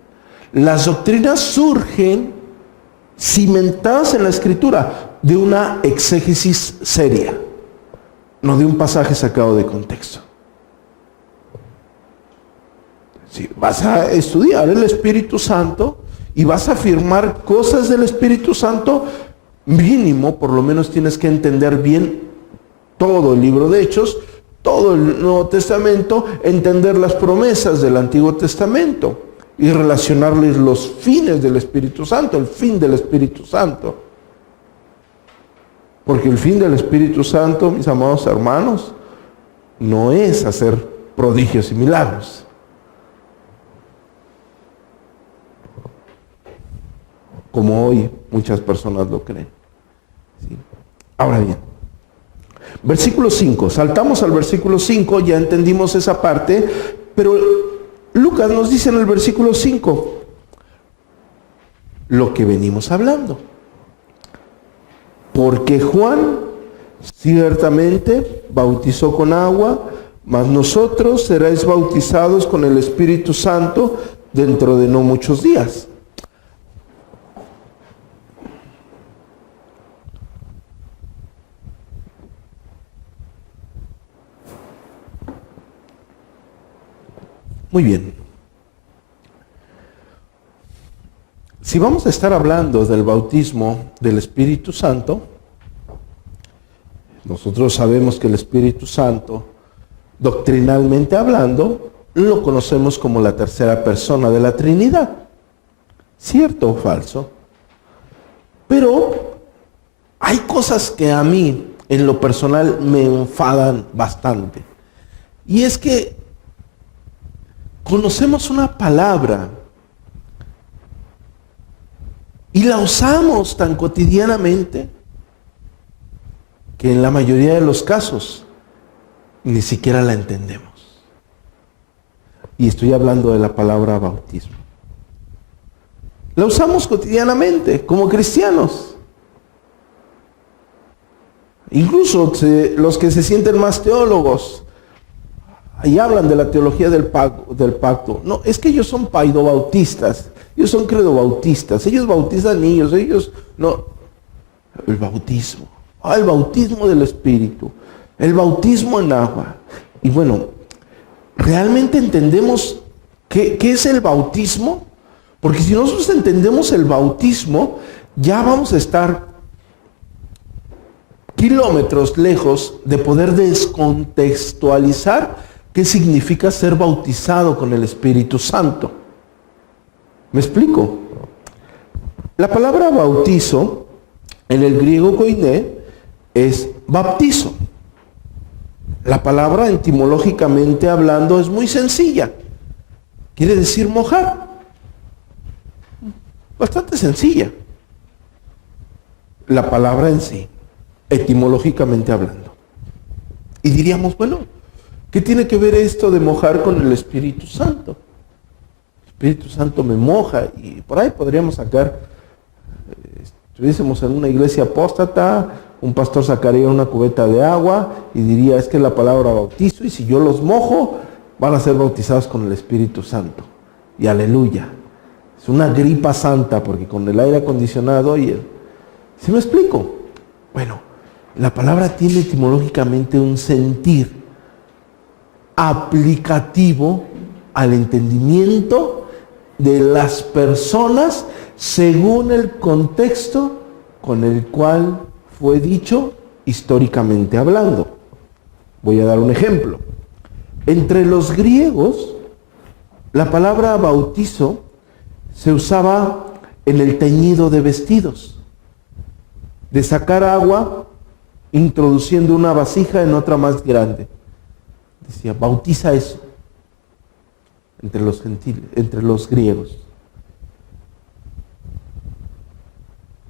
Las doctrinas surgen cimentadas en la Escritura de una exégesis seria, no de un pasaje sacado de contexto. Si vas a estudiar el Espíritu Santo y vas a afirmar cosas del Espíritu Santo, mínimo, por lo menos tienes que entender bien todo el libro de Hechos, todo el Nuevo Testamento, entender las promesas del Antiguo Testamento y relacionarles los fines del Espíritu Santo, el fin del Espíritu Santo. Porque el fin del Espíritu Santo, mis amados hermanos, no es hacer prodigios y milagros. Como hoy muchas personas lo creen. ¿Sí? Ahora bien, versículo 5, saltamos al versículo 5, ya entendimos esa parte, pero Lucas nos dice en el versículo 5 lo que venimos hablando. Porque Juan ciertamente bautizó con agua, mas nosotros seréis bautizados con el Espíritu Santo dentro de no muchos días. Muy bien. Si vamos a estar hablando del bautismo del Espíritu Santo, nosotros sabemos que el Espíritu Santo, doctrinalmente hablando, lo conocemos como la tercera persona de la Trinidad. ¿Cierto o falso? Pero hay cosas que a mí, en lo personal, me enfadan bastante. Y es que conocemos una palabra y la usamos tan cotidianamente que en la mayoría de los casos ni siquiera la entendemos. Y estoy hablando de la palabra bautismo. La usamos cotidianamente como cristianos. Incluso los que se sienten más teólogos y hablan de la teología del pacto. No, es que ellos son paidobautistas, ellos son credobautistas, ellos bautizan niños, ellos no. El bautismo, el bautismo del Espíritu, el bautismo en agua. Y bueno, ¿realmente entendemos qué es el bautismo? Porque si nosotros entendemos el bautismo, ya vamos a estar kilómetros lejos de poder descontextualizar qué significa ser bautizado con el Espíritu Santo. ¿Me explico? La palabra bautizo, en el griego koiné, es baptizo. La palabra etimológicamente hablando es muy sencilla. Quiere decir mojar. Bastante sencilla. La palabra en sí, etimológicamente hablando. Y diríamos, bueno, ¿qué tiene que ver esto de mojar con el Espíritu Santo? El Espíritu Santo me moja y por ahí podríamos sacar, estuviésemos en una iglesia apóstata, un pastor sacaría una cubeta de agua y diría, es que es la palabra bautizo y si yo los mojo, van a ser bautizados con el Espíritu Santo. Y aleluya. Es una gripa santa porque con el aire acondicionado y el... ¿Sí me explico? Bueno, la palabra tiene etimológicamente un sentir aplicativo al entendimiento de las personas según el contexto con el cual fue dicho históricamente hablando. Voy a dar un ejemplo. Entre los griegos, la palabra bautizo se usaba en el teñido de vestidos, de sacar agua introduciendo una vasija en otra más grande. Decía, bautiza eso entre los gentiles, entre los griegos.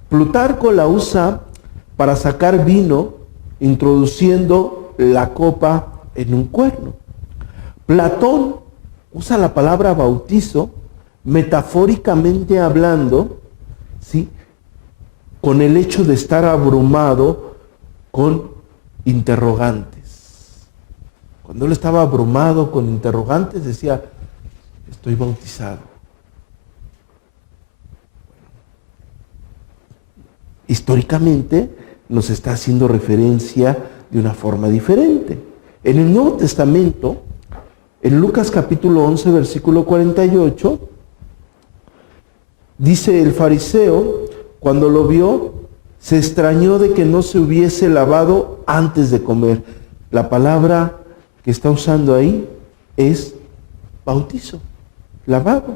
Plutarco la usa para sacar vino introduciendo la copa en un cuerno. Platón usa la palabra bautizo metafóricamente hablando, ¿sí?, con el hecho de estar abrumado con interrogantes. Cuando él estaba abrumado con interrogantes, decía, estoy bautizado. Históricamente nos está haciendo referencia de una forma diferente. En el Nuevo Testamento, en Lucas capítulo 11, versículo 48, dice el fariseo, cuando lo vio, se extrañó de que no se hubiese lavado antes de comer. La palabra que está usando ahí es bautizo, lavado.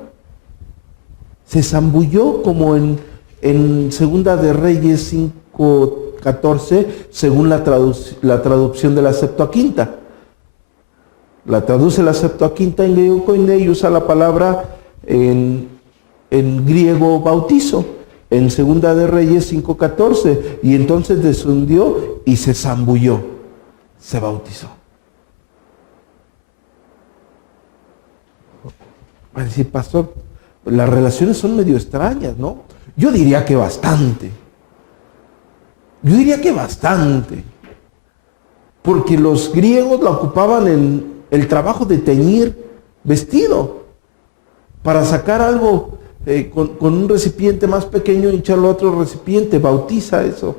Se zambulló como en Segunda de Reyes 5:14, según la traducción de la Septuaginta. La traduce la Septuaginta en griego koine y usa la palabra en griego bautizo. En Segunda de Reyes 5:14, y entonces descendió y se zambulló, se bautizó. Va a decir, pastor, las relaciones son medio extrañas, ¿no? Yo diría que bastante. Yo diría que bastante. Porque los griegos la ocupaban en el trabajo de teñir vestido. Para sacar algo con un recipiente más pequeño y echarlo a otro recipiente, bautiza eso.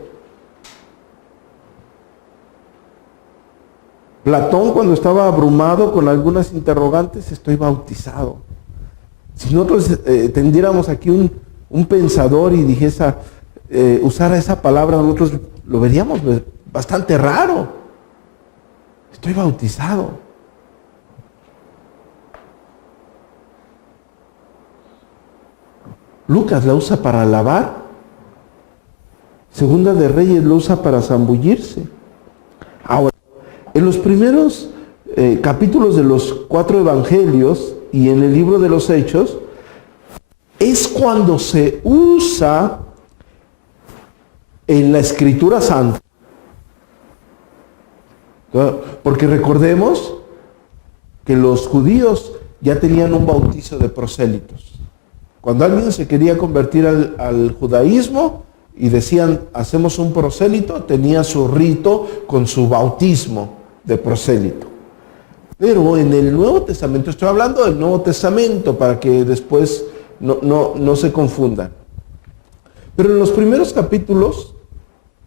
Platón, cuando estaba abrumado con algunas interrogantes, estoy bautizado. Si nosotros tendiéramos aquí un pensador y dijese, usara esa palabra, nosotros lo veríamos bastante raro. Estoy bautizado. Lucas la usa para lavar. Segunda de Reyes lo usa para zambullirse. Ahora, en los primeros capítulos de los 4 evangelios y en el libro de los Hechos, es cuando se usa en la Escritura Santa. Porque recordemos que los judíos ya tenían un bautizo de prosélitos. Cuando alguien se quería convertir al judaísmo y decían, hacemos un prosélito, tenía su rito con su bautismo de prosélito. Pero en el Nuevo Testamento, estoy hablando del Nuevo Testamento para que después no se confundan. Pero en los primeros capítulos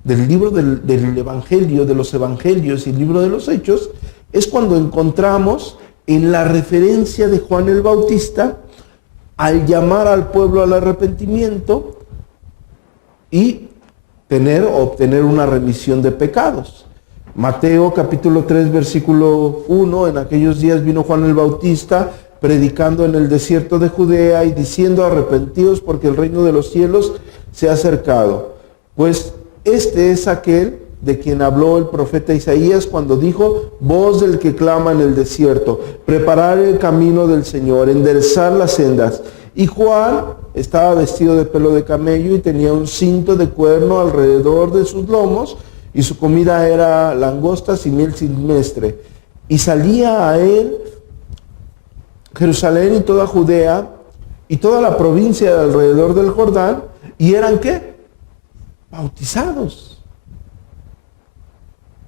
del libro del Evangelio, de los Evangelios y el libro de los Hechos, es cuando encontramos en la referencia de Juan el Bautista al llamar al pueblo al arrepentimiento y obtener una remisión de pecados. Mateo capítulo 3 versículo 1, en aquellos días vino Juan el Bautista predicando en el desierto de Judea y diciendo, arrepentidos porque el reino de los cielos se ha acercado. Pues este es aquel de quien habló el profeta Isaías cuando dijo, voz del que clama en el desierto, preparar el camino del Señor, enderezar las sendas. Y Juan estaba vestido de pelo de camello y tenía un cinto de cuerno alrededor de sus lomos, y su comida era langostas y miel silvestre. Y salía a él Jerusalén y toda Judea y toda la provincia de alrededor del Jordán, y eran ¿qué? Bautizados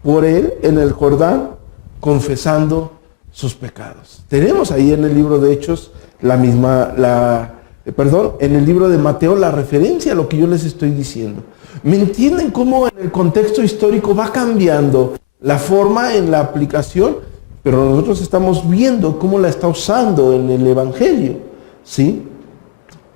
por él en el Jordán, confesando sus pecados. Tenemos ahí en el libro de Hechos en el libro de Mateo la referencia a lo que yo les estoy diciendo. ¿Me entienden cómo en el contexto histórico va cambiando la forma en la aplicación? Pero nosotros estamos viendo cómo la está usando en el Evangelio, ¿sí?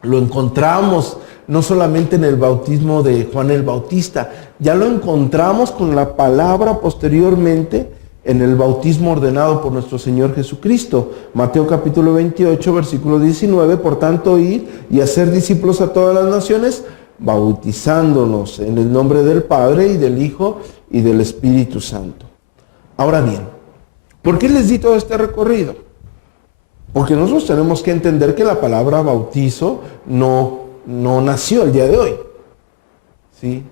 Lo encontramos no solamente en el bautismo de Juan el Bautista, ya lo encontramos con la palabra posteriormente en el bautismo ordenado por nuestro Señor Jesucristo. Mateo capítulo 28, versículo 19, por tanto, id y hacer discípulos a todas las naciones, bautizándonos en el nombre del Padre y del Hijo y del Espíritu Santo. Ahora bien, ¿por qué les di todo este recorrido? Porque nosotros tenemos que entender que la palabra bautizo no nació el día de hoy, ¿sí?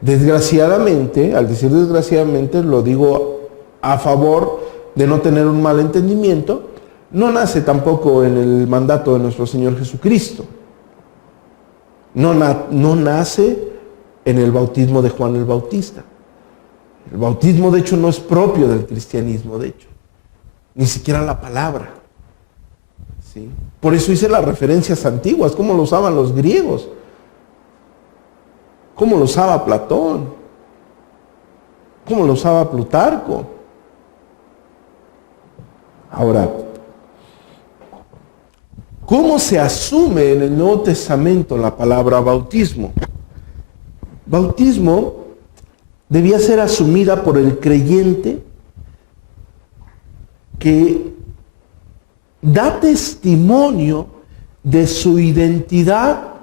Desgraciadamente, al decir desgraciadamente, lo digo a favor de no tener un mal entendimiento, no nace tampoco en el mandato de nuestro Señor Jesucristo. No nace en el bautismo de Juan el Bautista. El bautismo, de hecho, no es propio del cristianismo, de hecho. Ni siquiera la palabra. ¿Sí? Por eso hice las referencias antiguas, cómo lo usaban los griegos, cómo lo usaba Platón, cómo lo usaba Plutarco. Ahora, ¿cómo se asume en el Nuevo Testamento la palabra bautismo? Bautismo debía ser asumida por el creyente que da testimonio de su identidad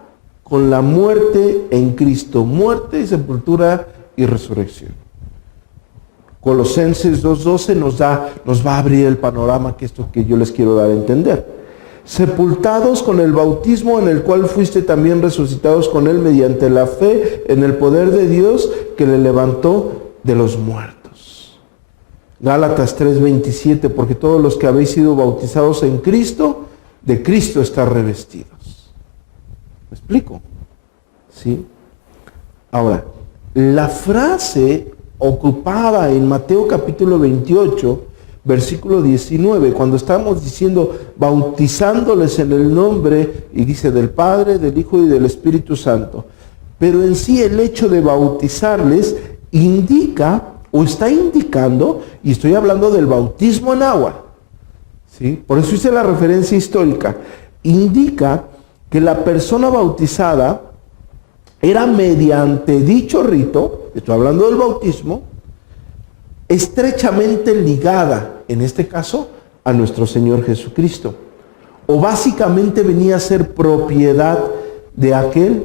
con la muerte en Cristo, muerte y sepultura y resurrección. Colosenses 2:12 nos va a abrir el panorama que esto que yo les quiero dar a entender. Sepultados con el bautismo en el cual fuiste también resucitados con él mediante la fe en el poder de Dios que le levantó de los muertos. Gálatas 3:27, porque todos los que habéis sido bautizados en Cristo, de Cristo están revestidos. ¿Me explico? ¿Sí? Ahora, la frase ocupada en Mateo capítulo 28, versículo 19, cuando estamos diciendo bautizándoles en el nombre, y dice del Padre, del Hijo y del Espíritu Santo. Pero en sí el hecho de bautizarles indica o está indicando, y estoy hablando del bautismo en agua, ¿sí? Por eso hice la referencia histórica, indica que la persona bautizada era mediante dicho rito, estoy hablando del bautismo, estrechamente ligada, en este caso, a nuestro Señor Jesucristo. O básicamente venía a ser propiedad de aquel,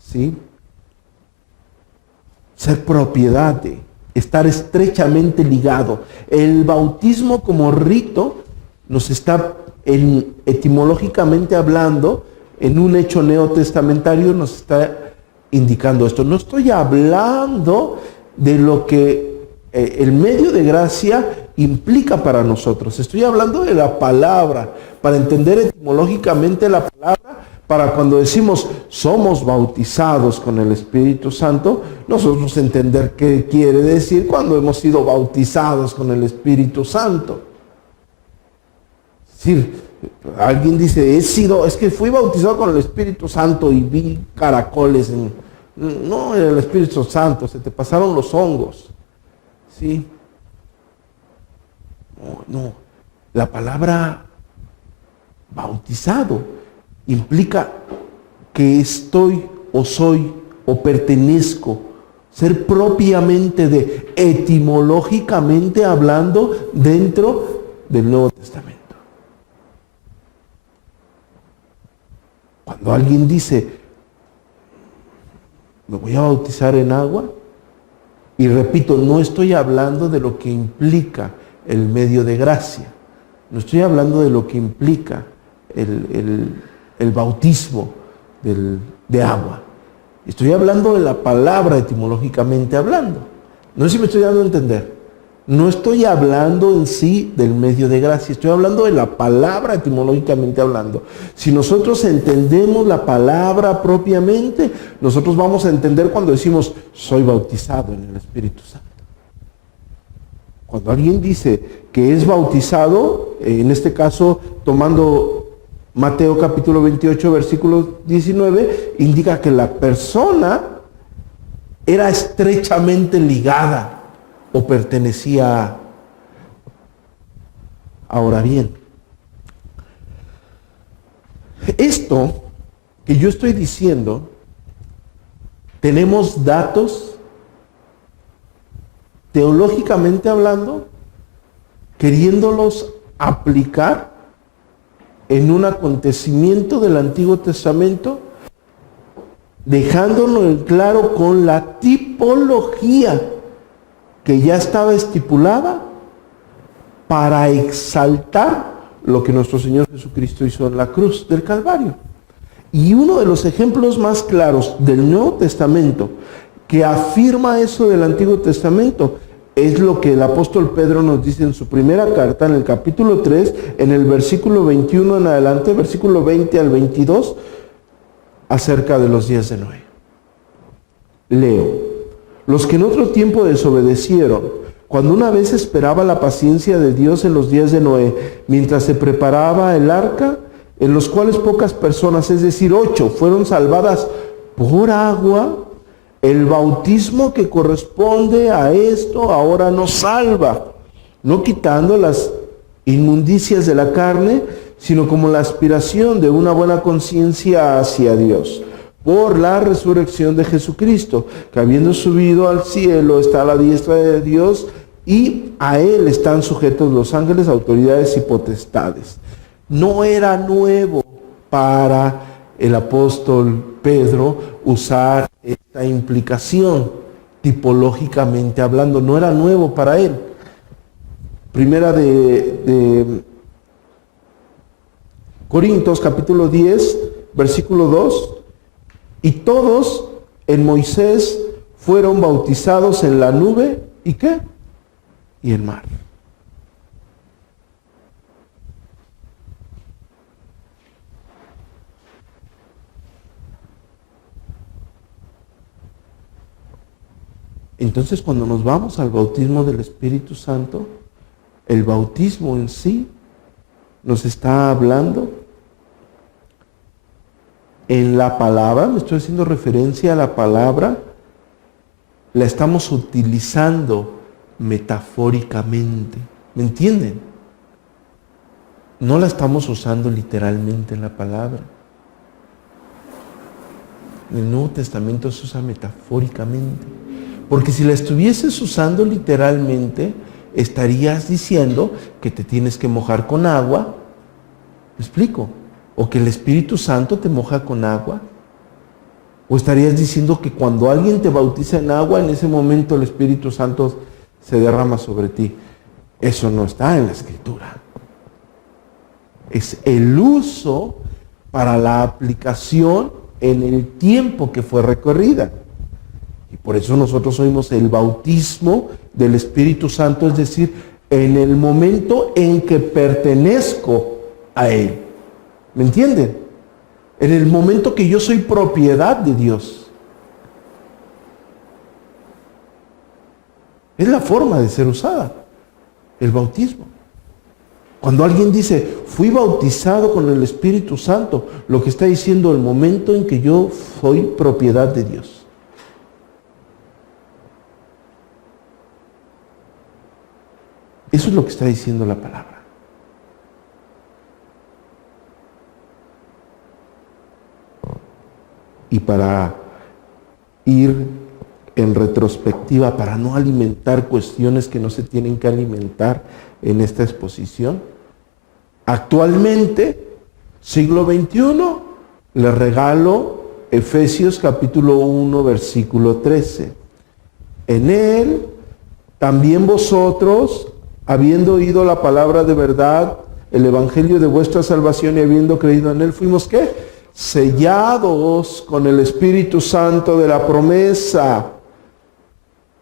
¿sí? Ser propiedad de, estar estrechamente ligado. El bautismo como rito nos está, etimológicamente hablando, en un hecho neotestamentario nos está indicando esto. No estoy hablando de lo que el medio de gracia implica para nosotros. Estoy hablando de la palabra, para entender etimológicamente la palabra, para cuando decimos somos bautizados con el Espíritu Santo, nosotros entender qué quiere decir cuando hemos sido bautizados con el Espíritu Santo. Es decir, alguien dice, es que fui bautizado con el Espíritu Santo y vi caracoles. No, el Espíritu Santo, se te pasaron los hongos. ¿Sí? No. La palabra bautizado implica que estoy o soy o pertenezco, ser propiamente de, etimológicamente hablando, dentro del Nuevo Testamento. Cuando alguien dice, me voy a bautizar en agua, y repito, no estoy hablando de lo que implica el medio de gracia, no estoy hablando de lo que implica el bautismo de agua. Estoy hablando de la palabra etimológicamente hablando. No sé si me estoy dando a entender. No estoy hablando en sí del medio de gracia, estoy hablando de la palabra etimológicamente hablando. Si nosotros entendemos la palabra propiamente, nosotros vamos a entender cuando decimos, soy bautizado en el Espíritu Santo. Cuando alguien dice que es bautizado, en este caso, tomando Mateo capítulo 28, versículo 19, indica que la persona era estrechamente ligada o pertenecía a. Ahora bien, esto que yo estoy diciendo, tenemos datos, teológicamente hablando, queriéndolos aplicar en un acontecimiento del Antiguo Testamento, dejándolo en claro con la tipología que ya estaba estipulada para exaltar lo que nuestro Señor Jesucristo hizo en la cruz del Calvario. Y uno de los ejemplos más claros del Nuevo Testamento que afirma eso del Antiguo Testamento es lo que el apóstol Pedro nos dice en su primera carta, en el capítulo 3, en el versículo 21 en adelante, versículo 20 al 22, acerca de los días de Noé. Leo. los que en otro tiempo desobedecieron, cuando una vez esperaba la paciencia de Dios en los días de Noé, mientras se preparaba el arca, en los cuales pocas personas, es decir, 8, fueron salvadas por agua. El bautismo que corresponde a esto ahora nos salva, no quitando las inmundicias de la carne, sino como la aspiración de una buena conciencia hacia Dios, por la resurrección de Jesucristo, que habiendo subido al cielo está a la diestra de Dios, y a Él están sujetos los ángeles, autoridades y potestades. No era nuevo para el apóstol Pedro usar esta implicación, tipológicamente hablando, no era nuevo para él. Primera de Corintios capítulo 10, versículo 2, y todos en Moisés fueron bautizados en la nube, ¿y qué? Y el mar. Entonces, cuando nos vamos al bautismo del Espíritu Santo, el bautismo en sí nos está hablando en la palabra, me estoy haciendo referencia a la palabra, la estamos utilizando metafóricamente. ¿Me entienden? No la estamos usando literalmente en la palabra. En el Nuevo Testamento se usa metafóricamente. Porque si la estuvieses usando literalmente, estarías diciendo que te tienes que mojar con agua. ¿Me explico? O que el Espíritu Santo te moja con agua. O estarías diciendo que cuando alguien te bautiza en agua, en ese momento el Espíritu Santo se derrama sobre ti. Eso no está en la Escritura. Es el uso para la aplicación en el tiempo que fue recorrida. Y por eso nosotros oímos el bautismo del Espíritu Santo, es decir, en el momento en que pertenezco a Él. ¿Me entienden? En el momento que yo soy propiedad de Dios. Es la forma de ser usada, el bautismo. Cuando alguien dice, fui bautizado con el Espíritu Santo, lo que está diciendo el momento en que yo soy propiedad de Dios. Eso es lo que está diciendo la palabra. Y para ir en retrospectiva, para no alimentar cuestiones que no se tienen que alimentar en esta exposición, actualmente, siglo XXI, les regalo Efesios capítulo 1, versículo 13. En él, también vosotros, habiendo oído la palabra de verdad, el evangelio de vuestra salvación y habiendo creído en él, fuimos ¿qué? Sellados con el Espíritu Santo de la promesa.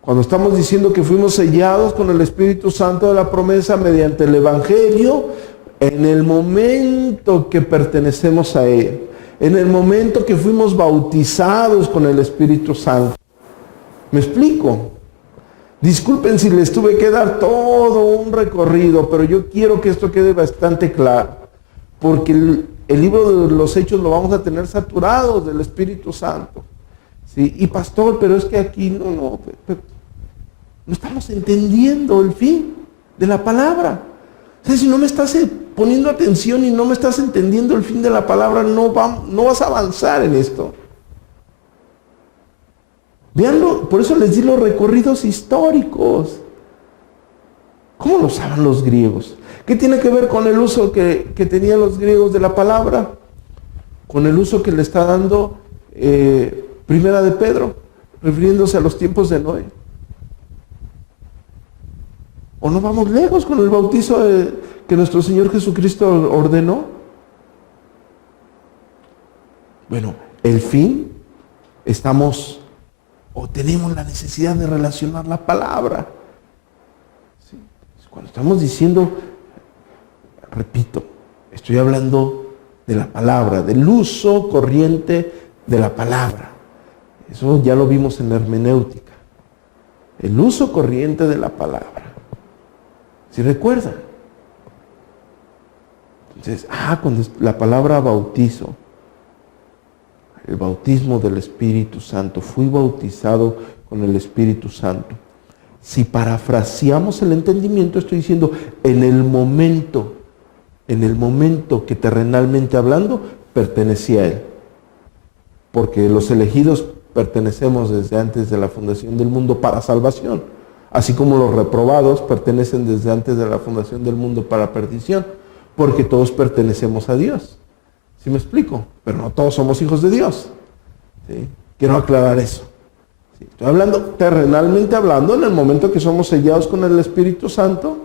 Cuando estamos diciendo que fuimos sellados con el Espíritu Santo de la promesa mediante el evangelio, en el momento que pertenecemos a él, en el momento que fuimos bautizados con el Espíritu Santo. ¿Me explico? Disculpen si les tuve que dar todo un recorrido, pero yo quiero que esto quede bastante claro, porque el libro de los Hechos lo vamos a tener saturado del Espíritu Santo. ¿Sí? Y pastor, pero es que aquí no estamos entendiendo el fin de la palabra. O sea, si no me estás poniendo atención y no me estás entendiendo el fin de la palabra, no vas a avanzar en esto. Veanlo, por eso les di los recorridos históricos. ¿Cómo lo usaban los griegos? ¿Qué tiene que ver con el uso que tenían los griegos de la palabra? Con el uso que le está dando Primera de Pedro, refiriéndose a los tiempos de Noé. ¿O no vamos lejos con el bautizo que nuestro Señor Jesucristo ordenó? Bueno, el fin, tenemos la necesidad de relacionar la palabra. ¿Sí? Cuando estamos diciendo, repito, estoy hablando de la palabra, del uso corriente de la palabra. Eso ya lo vimos en la hermenéutica. el uso corriente de la palabra. ¿Sí recuerdan? Entonces, cuando la palabra bautizo, el bautismo del Espíritu Santo, fui bautizado con el Espíritu Santo. Si parafraseamos el entendimiento, estoy diciendo, en el momento que terrenalmente hablando, pertenecía a Él. Porque los elegidos pertenecemos desde antes de la fundación del mundo para salvación, así como los reprobados pertenecen desde antes de la fundación del mundo para perdición, porque todos pertenecemos a Dios. ¿Sí me explico? Pero no todos somos hijos de Dios. ¿Sí? Quiero aclarar eso. ¿Sí? Estoy hablando, terrenalmente hablando, en el momento que somos sellados con el Espíritu Santo,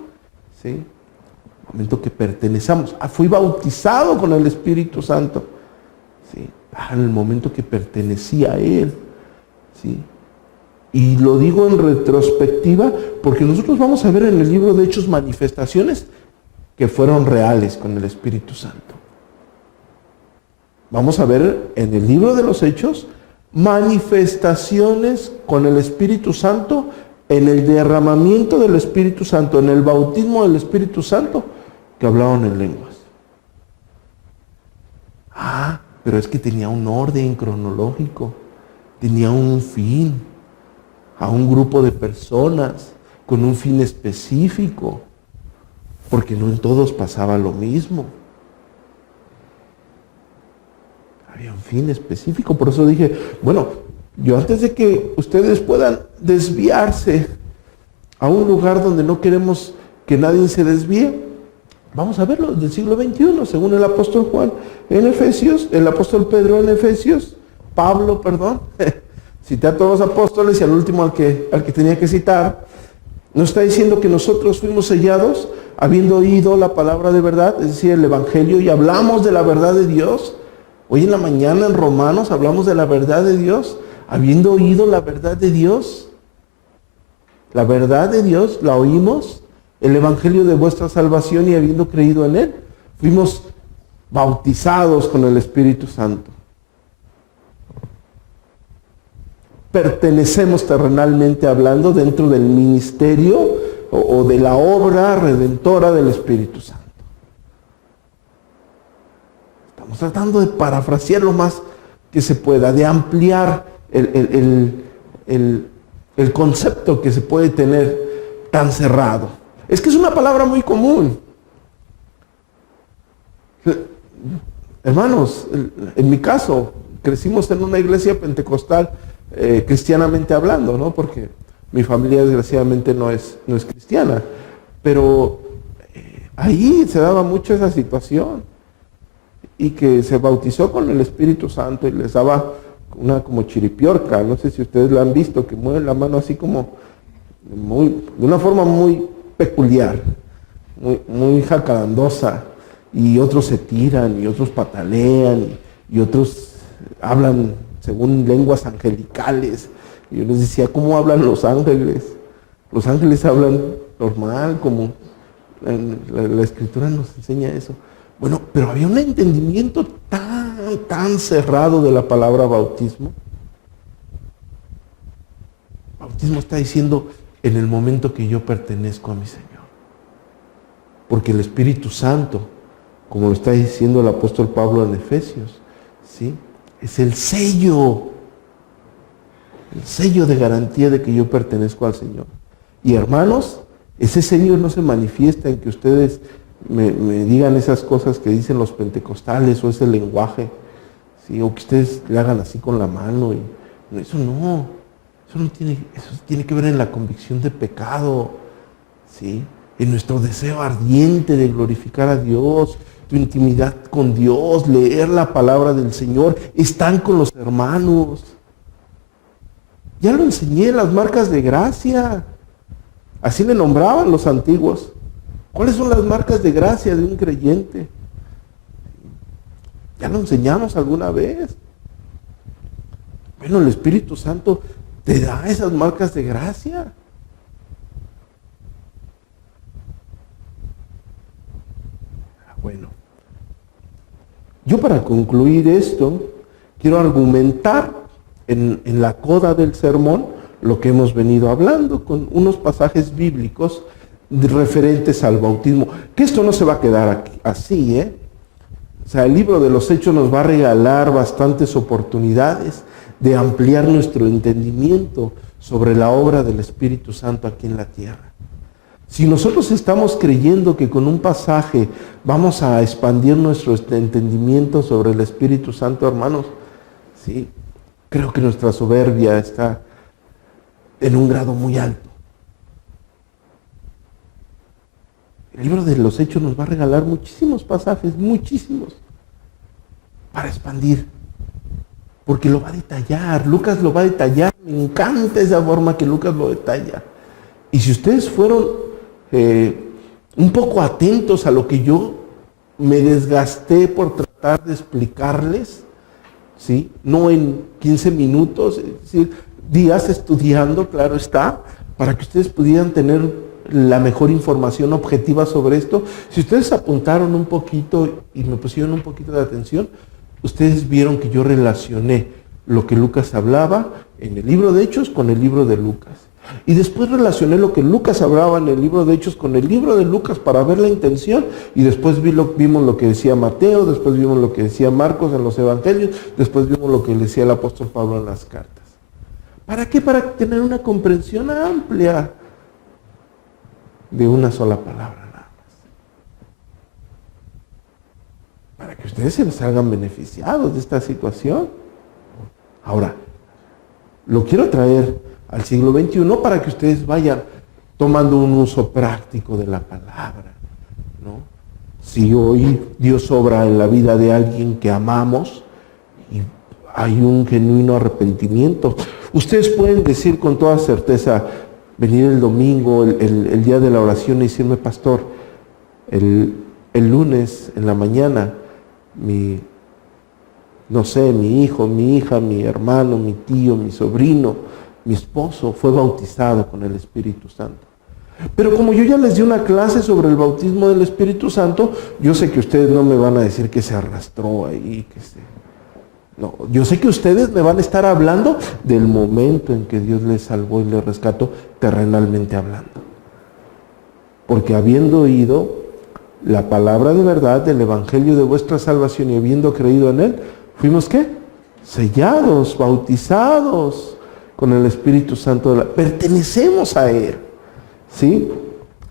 ¿sí? En el momento que pertenecemos. Fui bautizado con el Espíritu Santo. ¿Sí? En el momento que pertenecía a Él. ¿Sí? Y lo digo en retrospectiva porque nosotros vamos a ver en el libro de Hechos manifestaciones que fueron reales con el Espíritu Santo. Vamos a ver en el libro de los Hechos manifestaciones con el Espíritu Santo, en el derramamiento del Espíritu Santo, en el bautismo del Espíritu Santo, que hablaban en lenguas. Pero es que tenía un orden cronológico, tenía un fin, a un grupo de personas, con un fin específico, porque no en todos pasaba lo mismo. Había un fin específico, por eso dije, bueno, yo antes de que ustedes puedan desviarse a un lugar donde no queremos que nadie se desvíe, vamos a verlo del siglo XXI, según el apóstol Juan en Efesios, el apóstol Pedro en Efesios, Pablo, cité a todos los apóstoles y al último al que tenía que citar, nos está diciendo que nosotros fuimos sellados habiendo oído la palabra de verdad, es decir, el Evangelio, y hablamos de la verdad de Dios. Hoy en la mañana en Romanos hablamos de la verdad de Dios, habiendo oído la verdad de Dios. La verdad de Dios la oímos, el Evangelio de vuestra salvación, y habiendo creído en Él, fuimos bautizados con el Espíritu Santo. Pertenecemos terrenalmente hablando dentro del ministerio o de la obra redentora del Espíritu Santo. Estamos tratando de parafrasear lo más que se pueda, de ampliar el concepto que se puede tener tan cerrado. Es que es una palabra muy común. Hermanos, en mi caso, crecimos en una iglesia pentecostal, cristianamente hablando, ¿no? Porque mi familia desgraciadamente no es cristiana. Pero ahí se daba mucho esa situación. Y que se bautizó con el Espíritu Santo y les daba una como chiripiorca. No sé si ustedes la han visto, que mueven la mano así como de una forma muy peculiar, muy jacarandosa. Y otros se tiran, y otros patalean, y otros hablan según lenguas angelicales. Y yo les decía, ¿cómo hablan los ángeles? Los ángeles hablan normal, como la Escritura nos enseña eso. Bueno, pero había un entendimiento tan cerrado de la palabra bautismo. Bautismo está diciendo en el momento que yo pertenezco a mi Señor. Porque el Espíritu Santo, como lo está diciendo el apóstol Pablo en Efesios, ¿sí? Es el sello de garantía de que yo pertenezco al Señor. Y hermanos, ese sello no se manifiesta en que ustedes me digan esas cosas que dicen los pentecostales o ese lenguaje, ¿sí? O que ustedes le hagan así con la mano. Eso tiene que ver en la convicción de pecado, ¿sí? En nuestro deseo ardiente de glorificar a Dios, tu intimidad con Dios, leer la palabra del Señor, están con los hermanos. Ya lo enseñé, las marcas de gracia. Así le nombraban los antiguos. ¿Cuáles son las marcas de gracia de un creyente? Ya lo enseñamos alguna vez. Bueno, el Espíritu Santo te da esas marcas de gracia. Bueno, yo para concluir esto, quiero argumentar en la coda del sermón lo que hemos venido hablando con unos pasajes bíblicos referentes al bautismo. Que esto no se va a quedar aquí, así, ¿eh? O sea, el libro de los Hechos nos va a regalar bastantes oportunidades de ampliar nuestro entendimiento sobre la obra del Espíritu Santo aquí en la tierra. Si nosotros estamos creyendo que con un pasaje vamos a expandir nuestro entendimiento sobre el Espíritu Santo, hermanos, sí, creo que nuestra soberbia está en un grado muy alto. El libro de los Hechos nos va a regalar muchísimos pasajes, muchísimos, para expandir. Porque lo va a detallar, Lucas lo va a detallar. Me encanta esa forma que Lucas lo detalla. Y si ustedes fueron un poco atentos a lo que yo me desgasté por tratar de explicarles, ¿sí? No en 15 minutos, es decir, días estudiando, claro está, para que ustedes pudieran tener la mejor información objetiva sobre esto. Si ustedes apuntaron un poquito y me pusieron un poquito de atención, ustedes vieron que yo relacioné lo que Lucas hablaba en el libro de Hechos con el libro de Lucas. Y después relacioné lo que Lucas hablaba en el libro de Hechos con el libro de Lucas para ver la intención. Y después vimos lo que decía Mateo, después vimos lo que decía Marcos en los evangelios, después vimos lo que decía el apóstol Pablo en las cartas. ¿Para qué? Para tener una comprensión amplia de una sola palabra nada más. Para que ustedes se les salgan beneficiados de esta situación. Ahora, lo quiero traer al siglo XXI para que ustedes vayan tomando un uso práctico de la palabra, ¿no? Si hoy Dios obra en la vida de alguien que amamos y hay un genuino arrepentimiento, ustedes pueden decir con toda certeza, venir el domingo, el día de la oración y decirme, pastor, el lunes en la mañana, mi hijo, mi hija, mi hermano, mi tío, mi sobrino, mi esposo fue bautizado con el Espíritu Santo. Pero como yo ya les di una clase sobre el bautismo del Espíritu Santo, yo sé que ustedes no me van a decir que se arrastró ahí, No, yo sé que ustedes me van a estar hablando del momento en que Dios les salvó y les rescató, terrenalmente hablando. Porque habiendo oído la palabra de verdad del Evangelio de vuestra salvación y habiendo creído en él, fuimos ¿qué? Sellados, bautizados con el Espíritu Santo. Pertenecemos a él, ¿sí?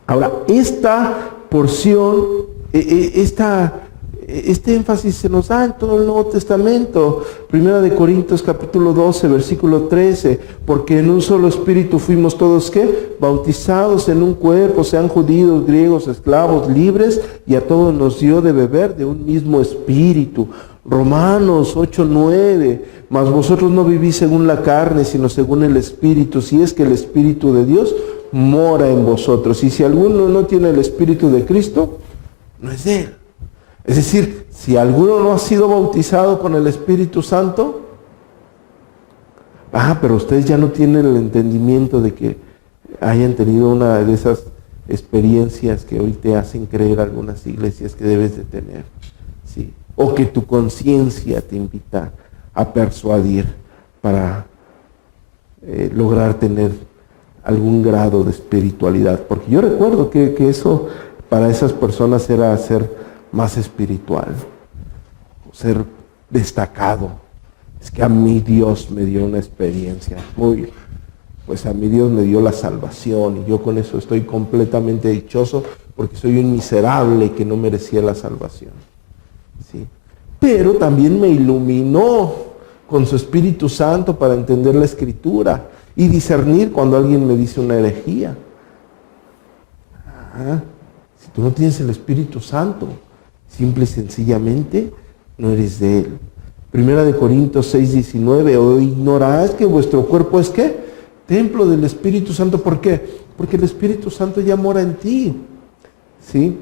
Ahora, esta porción, este énfasis se nos da en todo el Nuevo Testamento. Primera de Corintios capítulo 12, versículo 13. Porque en un solo espíritu fuimos todos, ¿qué? Bautizados en un cuerpo, sean judíos, griegos, esclavos, libres, y a todos nos dio de beber de un mismo espíritu. Romanos 8, 9. Mas vosotros no vivís según la carne, sino según el Espíritu, si es que el Espíritu de Dios mora en vosotros. Y si alguno no tiene el Espíritu de Cristo, no es de él. Es decir, si alguno no ha sido bautizado con el Espíritu Santo, pero ustedes ya no tienen el entendimiento de que hayan tenido una de esas experiencias que hoy te hacen creer algunas iglesias que debes de tener, ¿sí? O que tu conciencia te invita a persuadir para lograr tener algún grado de espiritualidad. Porque yo recuerdo que eso para esas personas era ser más espiritual, ser destacado. Es que a mí Dios me dio una experiencia pues a mí Dios me dio la salvación y yo con eso estoy completamente dichoso porque soy un miserable que no merecía la salvación, ¿sí? Pero también me iluminó con su Espíritu Santo para entender la Escritura y discernir cuando alguien me dice una herejía. Si tú no tienes el Espíritu Santo, simple y sencillamente no eres de él. Primera de Corintios 6, 19. ¿O ignoráis que vuestro cuerpo es qué? Templo del Espíritu Santo. ¿Por qué? Porque el Espíritu Santo ya mora en ti, ¿sí?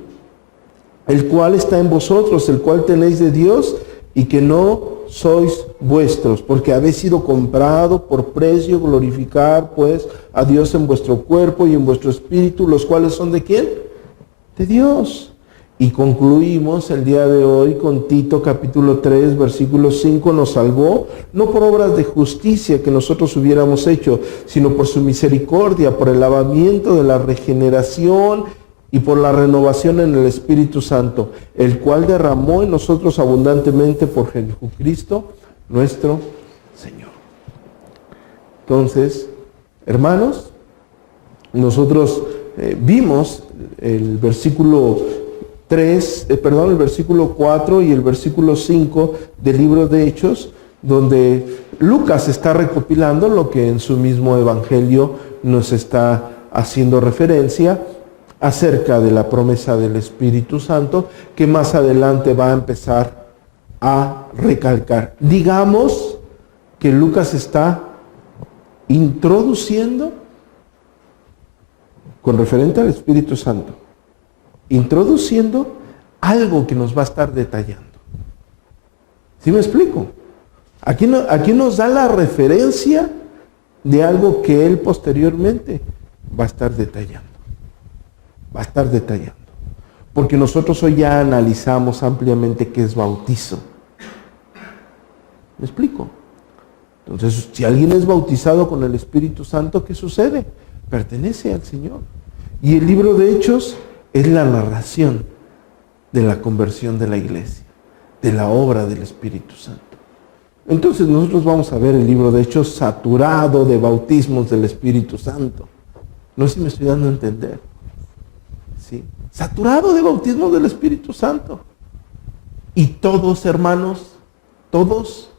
El cual está en vosotros, el cual tenéis de Dios y que no sois vuestros, porque habéis sido comprado por precio. Glorificar pues a Dios en vuestro cuerpo y en vuestro espíritu, los cuales son ¿de quién? De Dios. Y concluimos el día de hoy con Tito capítulo 3, versículo 5, nos salvó, no por obras de justicia que nosotros hubiéramos hecho, sino por su misericordia, por el lavamiento de la regeneración y por la renovación en el Espíritu Santo, el cual derramó en nosotros abundantemente por Jesucristo, nuestro Señor. Entonces, hermanos, nosotros vimos el versículo el versículo 4 y el versículo 5 del libro de Hechos, donde Lucas está recopilando lo que en su mismo evangelio nos está haciendo referencia acerca de la promesa del Espíritu Santo, que más adelante va a empezar a recalcar. Digamos que Lucas está introduciendo, con referente al Espíritu Santo, introduciendo algo que nos va a estar detallando. ¿Sí me explico? Aquí nos da la referencia de algo que él posteriormente va a estar detallando. Va a estar detallando. Porque nosotros hoy ya analizamos ampliamente qué es bautizo. ¿Me explico? Entonces, si alguien es bautizado con el Espíritu Santo, ¿qué sucede? Pertenece al Señor. Y el libro de Hechos es la narración de la conversión de la iglesia, de la obra del Espíritu Santo. Entonces nosotros vamos a ver el libro de Hechos saturado de bautismos del Espíritu Santo. No sé si me estoy dando a entender. ¿Sí? Saturado de bautismos del Espíritu Santo. Y todos, hermanos, todos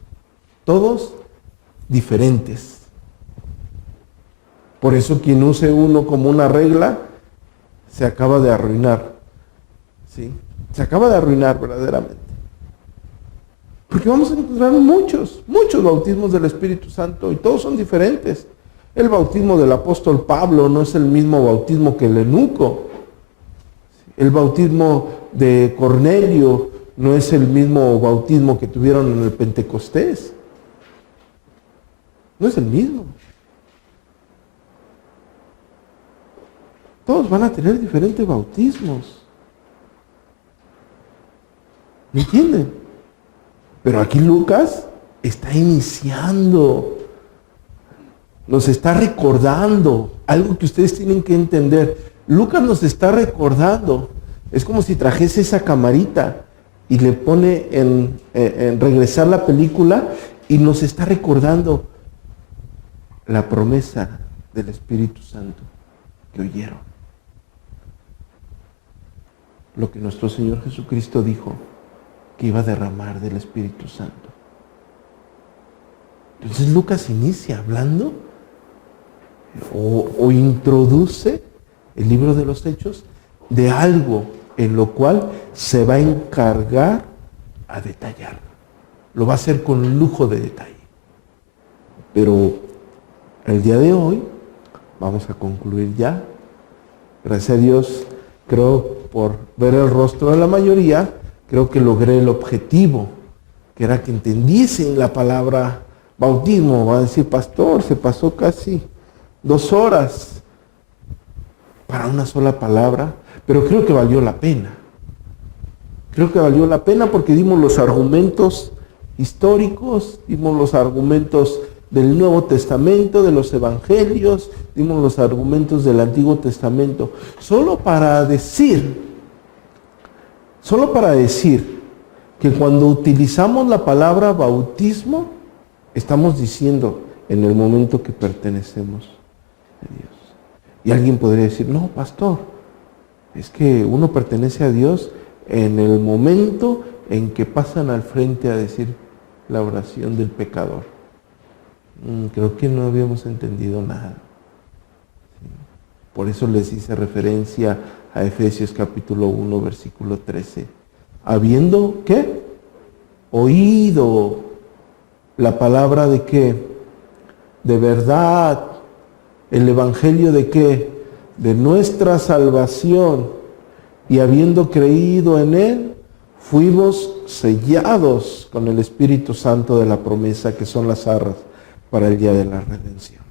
diferentes. Por eso quien use uno como una regla, se acaba de arruinar. ¿Sí? Se acaba de arruinar verdaderamente. Porque vamos a encontrar muchos bautismos del Espíritu Santo y todos son diferentes. El bautismo del apóstol Pablo no es el mismo bautismo que el eunuco. El bautismo de Cornelio no es el mismo bautismo que tuvieron en el Pentecostés. No es el mismo. Todos van a tener diferentes bautismos. ¿Me entienden? Pero aquí Lucas está iniciando, nos está recordando algo que ustedes tienen que entender. Lucas nos está recordando, es como si trajese esa camarita y le pone en regresar la película y nos está recordando la promesa del Espíritu Santo que oyeron. Lo que nuestro Señor Jesucristo dijo que iba a derramar del Espíritu Santo. Entonces Lucas inicia hablando o introduce el libro de los Hechos de algo en lo cual se va a encargar a detallar. Lo va a hacer con lujo de detalle. Pero el día de hoy vamos a concluir ya. Gracias a Dios, creo, por ver el rostro de la mayoría, creo que logré el objetivo, que era que entendiesen la palabra bautismo. Va a decir, pastor, se pasó casi 2 horas para una sola palabra, pero creo que valió la pena. Creo que valió la pena porque dimos los argumentos históricos, dimos los argumentos del Nuevo Testamento, de los Evangelios, dimos los argumentos del Antiguo Testamento, solo para decir que cuando utilizamos la palabra bautismo, estamos diciendo en el momento que pertenecemos a Dios. Y alguien podría decir, no, pastor, es que uno pertenece a Dios en el momento en que pasan al frente a decir la oración del pecador. Creo que no habíamos entendido nada. ¿Sí? Por eso les hice referencia a Efesios capítulo 1, versículo 13. Habiendo, ¿qué? Oído la palabra de qué? De verdad. El evangelio de qué? De nuestra salvación. Y habiendo creído en él, fuimos sellados con el Espíritu Santo de la promesa, que son las arras para el día de la redención.